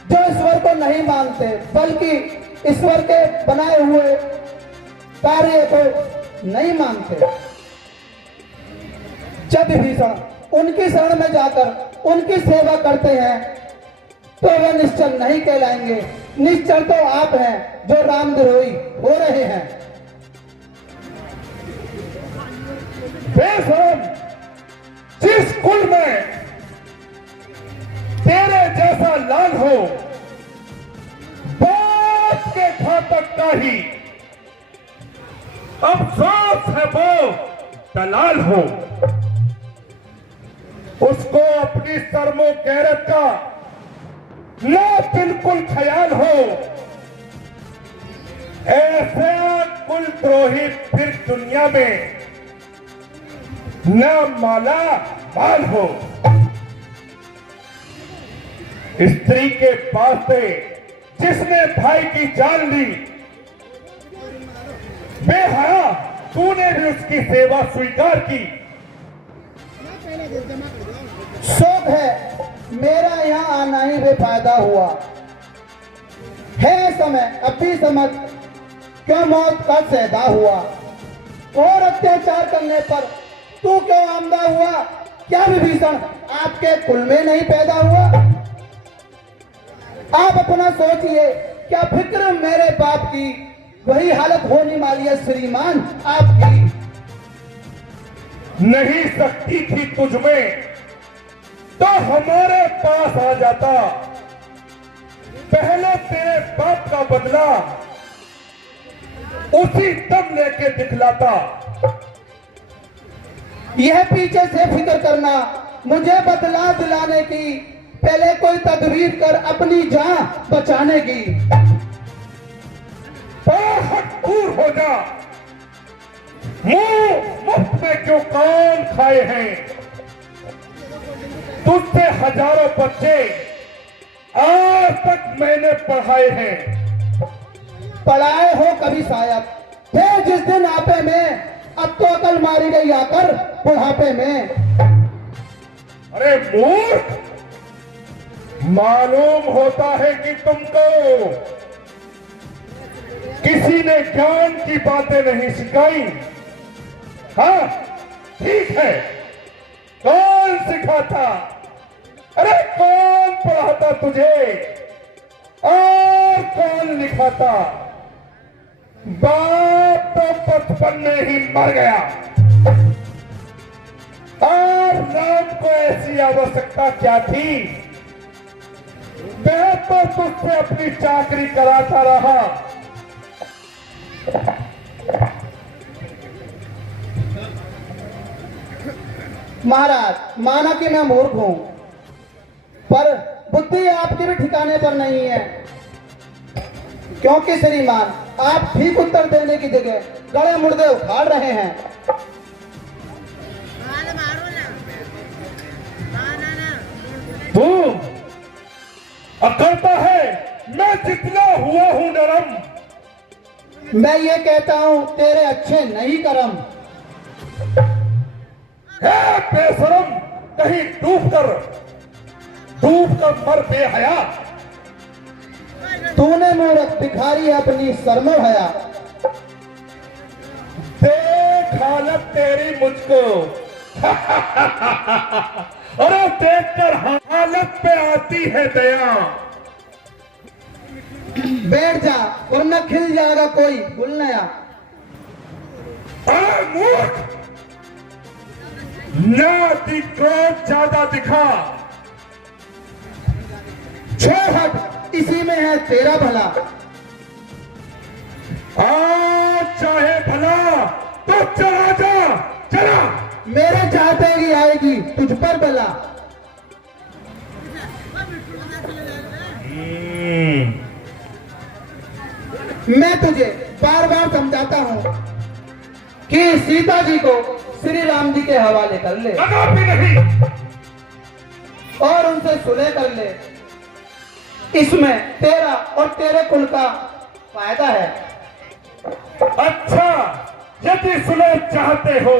जो ईश्वर को नहीं मानते बल्कि ईश्वर के बनाए हुए कार्य को नहीं मानते। जब विभीषण उनकी शरण में जाकर उनकी सेवा करते हैं तो वे निश्चर नहीं कहलाएंगे। निश्चर तो आप हैं जो रामद्रोही हो रहे हैं। बेशरम, जिस कुल में तेरे जैसा लाल हो, बाप के घातक का ही अफसोस है वो दलाल हो। उसको अपनी शर्मो गैरत का न बिल्कुल ख्याल हो। ऐसा कुल द्रोही फिर दुनिया में न माला माल हो। स्त्री के पास से जिसने भाई की जान ली, बेहया तूने भी उसकी सेवा स्वीकार की। शौक है मेरा यहाँ आना ही बेफायदा हुआ है समय, अब भी समझ क्यों मौत का सैदा हुआ। और अत्याचार करने पर तू क्यों आमदा हुआ? क्या विभीषण आपके कुल में नहीं पैदा हुआ? आप अपना सोचिए, क्या फिक्र मेरे बाप की वही हालत होने वाली है श्रीमान आपकी। नहीं सकती थी तुझमें तो हमारे पास आ जाता, पहले तेरे बाप का बदला उसी दम लेके दिखलाता। यह पीछे से फिक्र करना मुझे बदला दिलाने की, पहले कोई तदबीर कर अपनी जान बचाने की। बहुत दूर हो जा, मुंह मुफ्त में क्यों कान खाए हैं। तुझसे हजारों बच्चे आज तक मैंने पढ़ाए हैं। पढ़ाए हो कभी शायद थे जिस दिन आपे में, अब तो अकल मारी गई आकर बुढ़ापे में। अरे मूर्ख, मालूम होता है कि तुमको किसी ने ज्ञान की बातें नहीं सिखाई। हाँ ठीक है, कौन सिखाता? अरे कौन पढ़ाता तुझे और कौन लिखाता? बाप तो बचपन में ही मर गया और नाम को ऐसी आवश्यकता क्या थी? मैं तो तुझसे अपनी चाकरी कराता रहा। महाराज माना कि मैं मूर्ख हूं, पर बुद्धि आपके भी ठिकाने पर नहीं है, क्योंकि श्रीमान आप ठीक उत्तर देने की जगह गड़े मुर्दे उखाड़ रहे हैं। तू अकलता है मैं जितना हुआ हूं नरम। मैं ये कहता हूं तेरे अच्छे नहीं करम। है बेशरम, कहीं डूब कर मर बेहया। तूने मूर्ख भिखारी अपनी शर्मो हया। देख हालत तेरी मुझको अरे देखकर हालत पे आती है दया। बैठ जा वरना खिल जाएगा कोई गुल नया। मूर्ख, ना दिखो ज्यादा दिखा। छोड़ हट, इसी में है तेरा भला। चाहे भला तो चला जा, चला। मेरे चाहते ही आएगी तुझ पर बला। मैं तुझे बार बार समझाता हूँ कि सीता जी को श्री राम जी के हवाले कर ले भी नहीं और उनसे सुलह कर ले। इसमें तेरा और तेरे कुल का फायदा है। अच्छा, यदि सुलह चाहते हो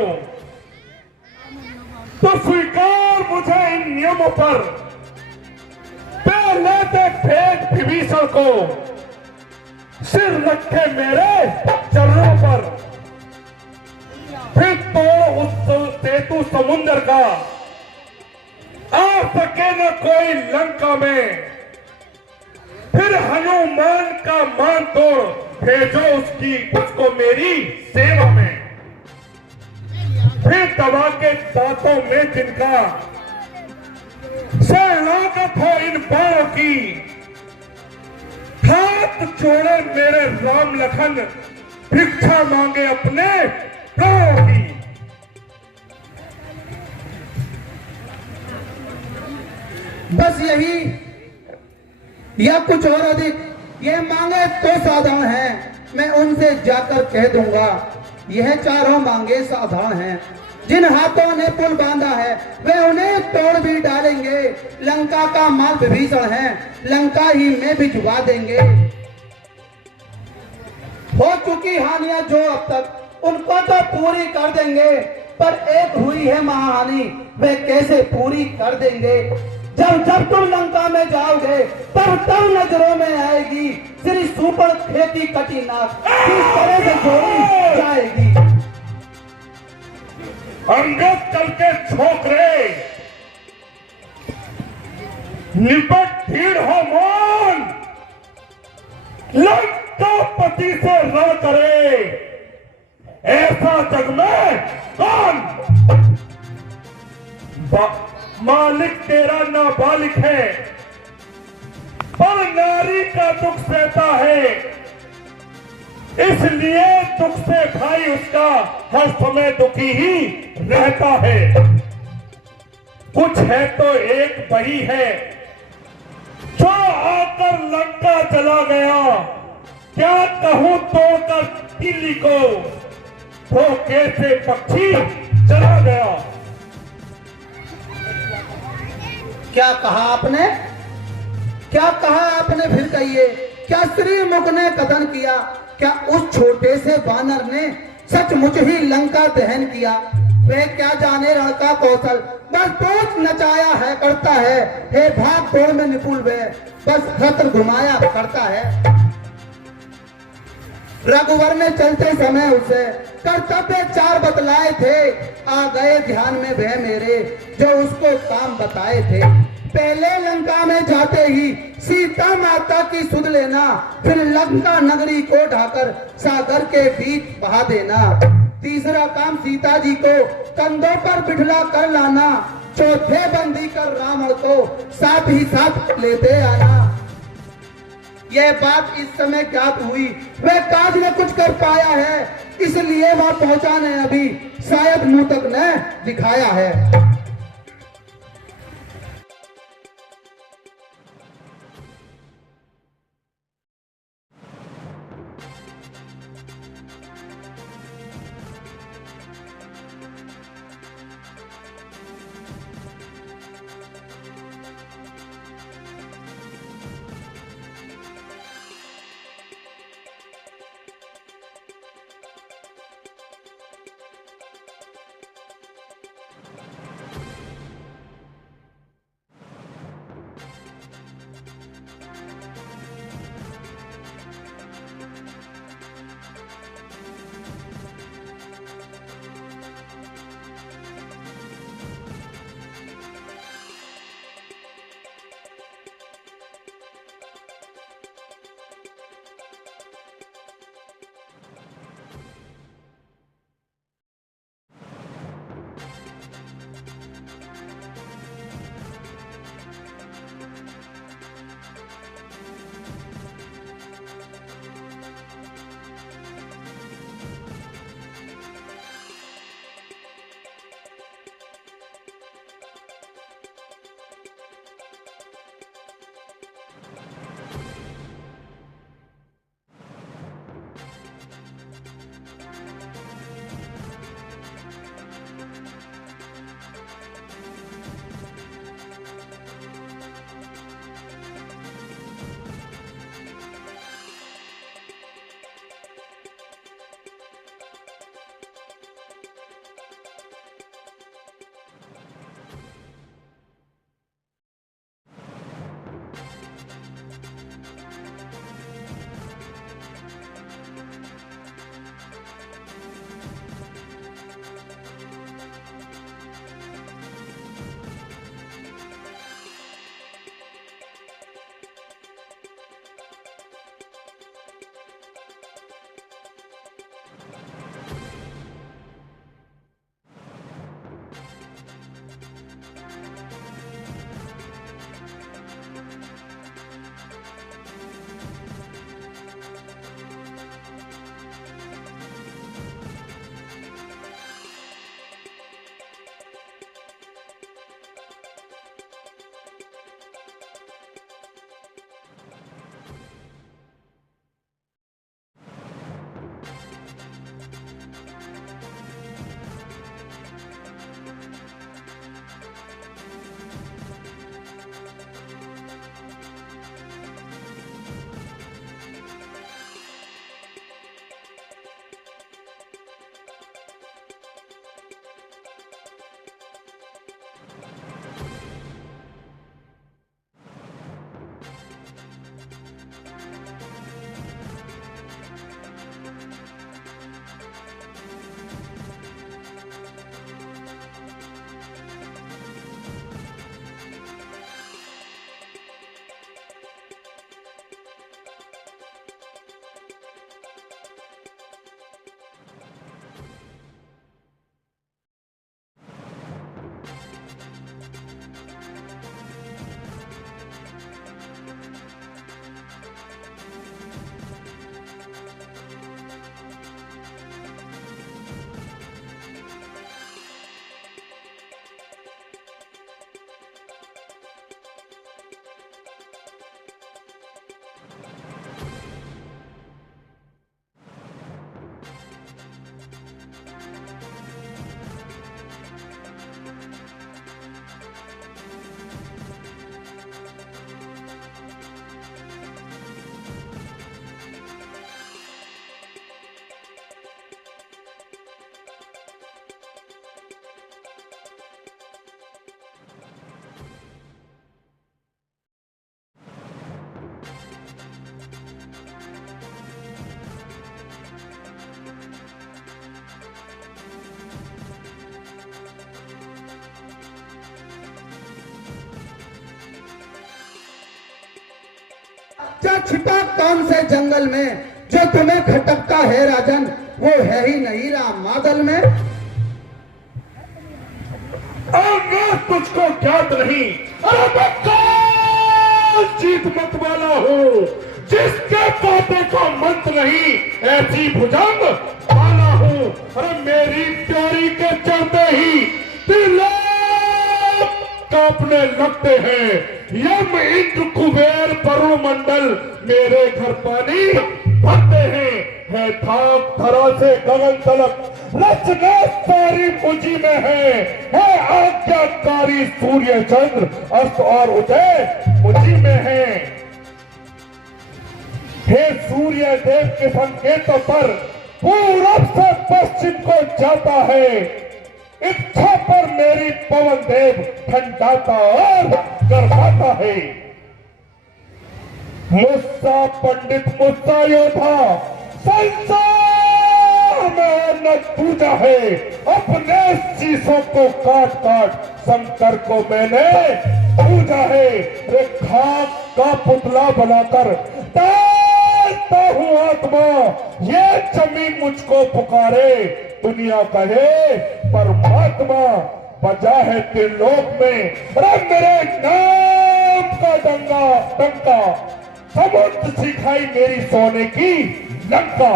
तो स्वीकार मुझे इन नियमों पर। पहले तक भेज विभीषण को, सिर रखे मेरे चरणों पर। फिर तो उस सेतु समुद्र का आ सके न कोई लंका में। फिर हनुमान का मान तोड़ भेजो उसको मेरी सेवा में। फिर दबा के दांतों में जिनका शरणागत हो इन बाणों की, हाथ जोड़े मेरे राम लखन, भिक्षा मांगे अपने प्राणों की। बस यही या कुछ और अधिक ये मांगे तो साधारण है, मैं उनसे जाकर कह दूंगा। यह चारों मांगे साधारण हैं। जिन हाथों ने पुल बांधा है वे उन्हें तोड़ भी डालेंगे। लंका का माल विभीषण है, लंका ही में भिजवा देंगे। हो चुकी हानियां जो अब तक उनको तो पूरी कर देंगे, पर एक हुई है महाहानि, वे कैसे पूरी कर देंगे। जब जब तुम लंका में जाओगे तब तब नजरों में आएगी श्री सुपर खेती कटी नाक किस तरह से जोड़ी जाएगी। अंगद कल के छोकरे निपट भीड़ हो मौन, लंकापति से रण करे, ऐसा जग में कौन। मालिक तेरा नाबालिग है, पर नारी का दुख सहता है, इसलिए दुख से भाई उसका हर समय दुखी ही रहता है। कुछ है तो एक वही है जो आकर लंका चला गया, क्या कहूं तोड़कर दिल्ली को, वो कैसे पक्षी चला गया। क्या कहा आपने, क्या कहा आपने, फिर कहिए। क्या श्रीमुख ने कथन किया, क्या उस छोटे से वानर ने सचमुच ही लंका दहन किया। वह क्या जाने रण का कौशल, बस पूछ नचाया है करता है, हे भाग दौड़ में निपुण वह बस खतर घुमाया करता है। रघुवर ने चलते समय उसे कर्तव्य 4 बतलाए थे, आ गए ध्यान में वह मेरे जो उसको काम बताए थे। पहले लंका में जाते ही सीता माता की सुध लेना, फिर लंका नगरी को ढाकर सागर के बीच बहा देना। तीसरा काम सीता जी को कंधों पर बिठला कर लाना, चौथे बंदी कर रावण को साथ ही साथ लेते आना। यह बात इस समय ज्ञात हुई, वह काज ने कुछ कर पाया है, इसलिए वह पहुंचा ने अभी शायद मुंह तक न दिखाया है। क्या छिपा कौन से जंगल में जो तुम्हें खटकता है राजन, वो है ही नहीं राम मादल में। और मैं तुझको ज्ञात नहीं, अरे मैं काल जीत मत वाला हूँ, जिसके पाते को मंत नहीं, ऐसी भुजंग वाला हूँ। अरे मेरी प्यारी के चलते ही त्रिलोक कांपने लगते हैं, यम इंद्र कुबेर वरुण मंडल मेरे घर पानी भरते हैं। है थाक धरा से गगन तलक रचना सारी मुझी में है आज्ञाकारी सूर्य चंद्र अस्त और उदय मुझी में है। हे सूर्य देव के संकेतों पर पूरब से पश्चिम को जाता है, इच्छा पर मेरी पवन देव ठंडाता और गरमाता है। मुस्सा पंडित मुस्सा योद्धा संसार में न पूजा है, अपने शीशों को काट काट शंकर को मैंने पूजा है। रे खाक का पुतला बनाकर डालता हूँ आत्मा, ये जमीन मुझको पुकारे दुनिया कहे परमात्मा। बजा है त्रिलोक में अरे मेरे नाम का डंका, समुद्र सिखाई मेरी सोने की लंका।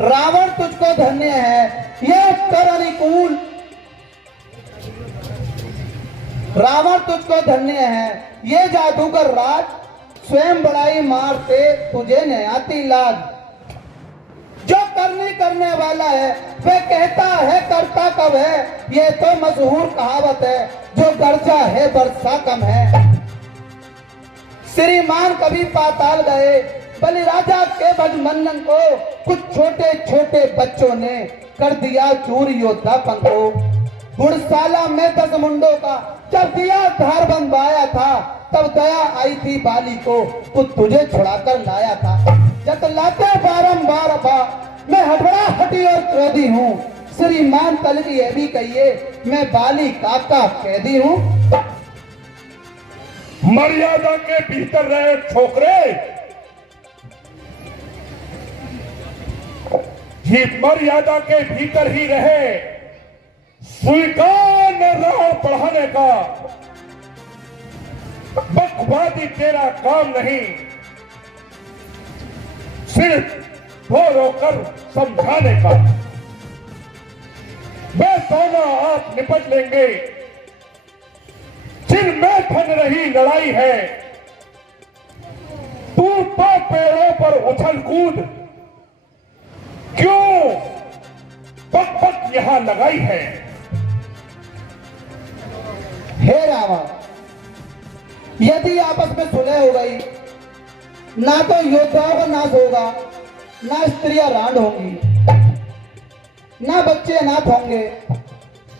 रावण तुझको धन्य है ये उत्तर अनुकूल, रावण तुझको धन्य है ये जादूगर राज, स्वयं बड़ाई मारते तुझे नहीं आती लाज। जो करने वाला है वह कहता है करता कब है, ये तो मशहूर कहावत है, जो गर्जा है वर्षा कम है। श्रीमान कभी पाताल गए, बलिराजा के भजमंडन को कुछ छोटे छोटे बच्चों ने कर दिया चूर योद्धा पंखो। गुड़शाला में 10 मुंडों का जब दिया धार बनवाया था, तब दया आई थी बाली को तुझे छुड़ाकर लाया था। जतलाते बारंबार बा मैं हटबड़ा हटी और क्रोधी हूँ, श्रीमान कल की यह भी कहिए मैं बाली काका कैदी हूँ। मर्यादा के भीतर रहे छोकरे, ये मर्यादा के भीतर ही रहे, स्वीकार न रहा बढ़ाने का, बकवादी तेरा काम नहीं, सिर्फ रो रोकर समझाने का। मैं दोनों आप निपट लेंगे, जिनमें थन रही लड़ाई है, तू तो पेड़ों पर उछल कूद क्यों पक पक यहां लगाई है। हे रावण, यदि आपस में सुलह हो गई, ना तो योद्धाओं का नाश होगा, ना स्त्रियां रांड होंगी, ना बच्चे अनाथ होंगे,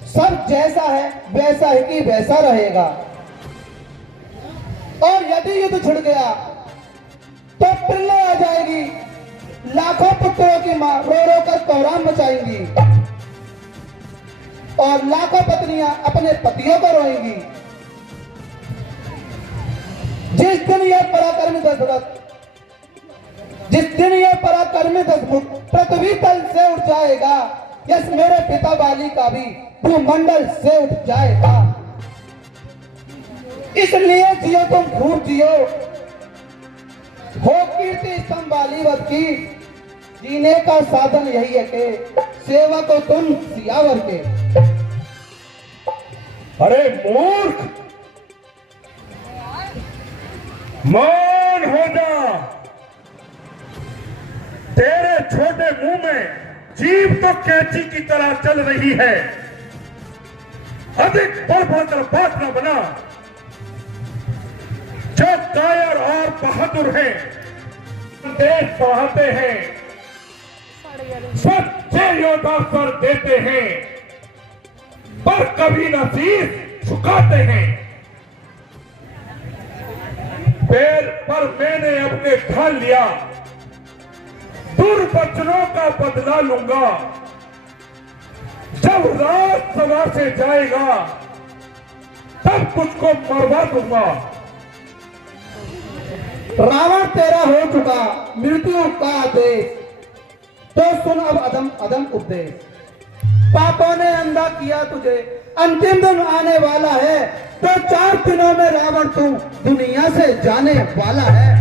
सब जैसा है वैसा ही कि वैसा रहेगा। और यदि युद्ध छिड़ गया तो प्रलय आ जाएगी, लाखों पुत्रों की मां रो रो कर कोहराम मचाएंगी और लाखों पत्नियां अपने पतियों को रोएंगी। जिस दिन यह पराक्रमी दशरथ, जिस दिन यह पराक्रमी दशमुख पृथ्वी तल से उठ जाएगा, यस मेरे पिता बाली का भी भूमंडल से उठ जाएगा। इसलिए जियो तुम खूब जियो, हो कीर्ति स्तंभ बालीवत की, जीने का साधन यही है कि सेवक हो तुम सियावर के। अरे मूर्ख, मौन हो जा, तेरे छोटे मुंह में जीभ तो कैंची की तरह चल रही है, अधिक बढ़ बढ़कर बात न बना। जो कायर और बहादुर हैं, देश बढ़ाते हैं, सच्चे योद्धा सर देते हैं, पर कभी न शीश झुकाते हैं। पैर पर मैंने अपने ठान लिया, दुर्वचनों का बदला लूंगा। जब रात सभा से जाएगा तब तुझको मरवा दूंगा। रावण तेरा हो चुका मृत्यु का आदेश, तो सुन अब अदम अदम उपदेश। पापों ने अंधा किया तुझे, अंतिम दिन आने वाला है, तो 4 दिनों में रावण तू दुनिया से जाने वाला है।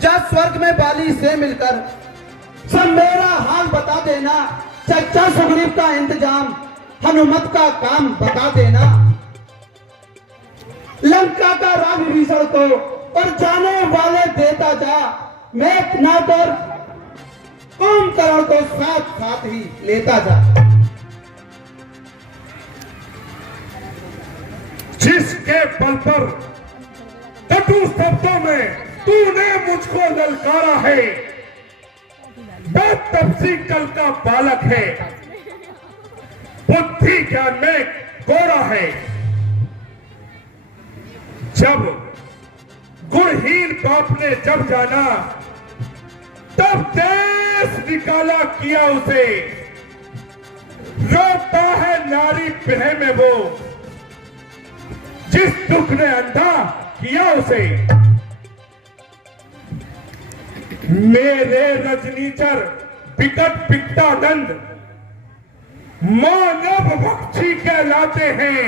जा स्वर्ग में बाली से मिलकर सब मेरा हाल बता देना, चच्चा सुग्रीव का इंतजाम हनुमत का काम बता देना। लंका का राज विभीषण को और जाने वाले देता जा, मैं नागर कुंभकर्ण को साथ साथ ही लेता जा। जिसके बल पर कटु शब्दों में तूने मुझको ललकारा है, वह तपसी कल का बालक है, बुद्धि ज्ञान में गोरा है। जब गुणहीन बाप ने जब जाना, तब देश निकाला किया उसे, रोता है नारी पिन्हे में वो, जिस दुख ने अंधा किया उसे। मेरे रजनीचर विकट विकटानंद मानव भक्षी कहलाते हैं।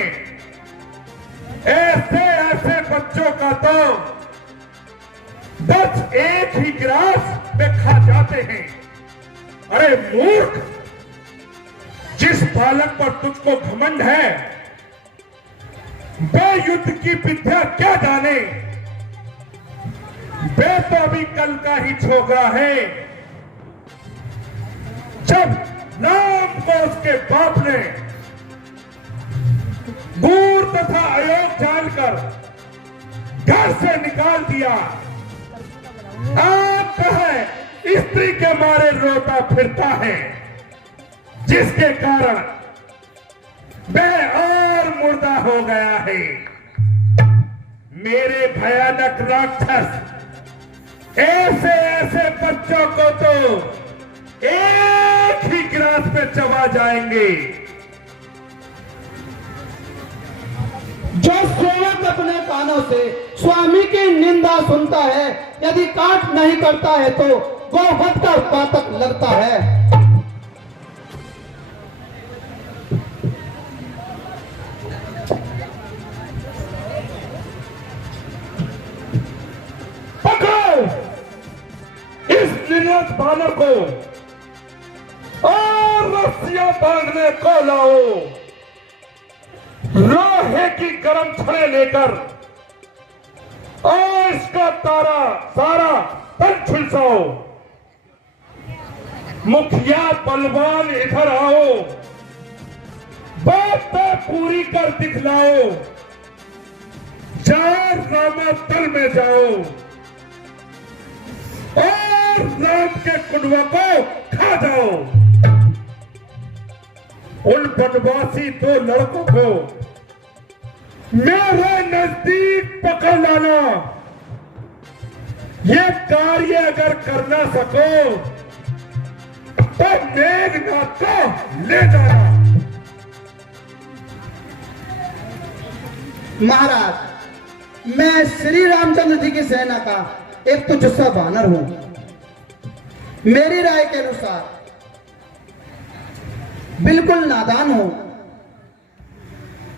ऐसे ऐसे बच्चों का तो 10 एक ही गिलास में खा जाते हैं। अरे मूर्ख, जिस बालक पर तुझको घमंड है, वे युद्ध की विद्या क्या जाने। वे तो अभी कल का ही छोकरा है, जब राम को उसके बाप ने गूढ़ तथा अयोग जानकर घर से निकाल दिया। आप है स्त्री के मारे रोता फिरता है, जिसके कारण वह और मुर्दा हो गया है। मेरे भयानक राक्षस ऐसे ऐसे बच्चों को तो एक ही गिलास में चबा जाएंगे। जो सेवक अपने कानों से स्वामी की निंदा सुनता है, यदि काट नहीं करता है तो गोवध का पातक लगता है। पकड़ो इस निरत बालक को और रस्सियां बांधने को लाओ। लोहे की गर्म छड़े लेकर और इसका सारा तन झुलसाओ। मुखिया बलवान इधर आओ, बात पूरी कर दिखलाओ। जाओ रामोत्तर में जाओ और राम के कुंडवा को खा जाओ। उन बनवासी 2 लड़कों को मेरे नजदीक पकड़ लाना। ये कार्य अगर कर ना सको तो मेघनाथ को ले जाना। महाराज, मैं श्री रामचंद्र जी की सेना का एक तुच्छा बानर हूं। मेरी राय के अनुसार बिल्कुल नादान हूं।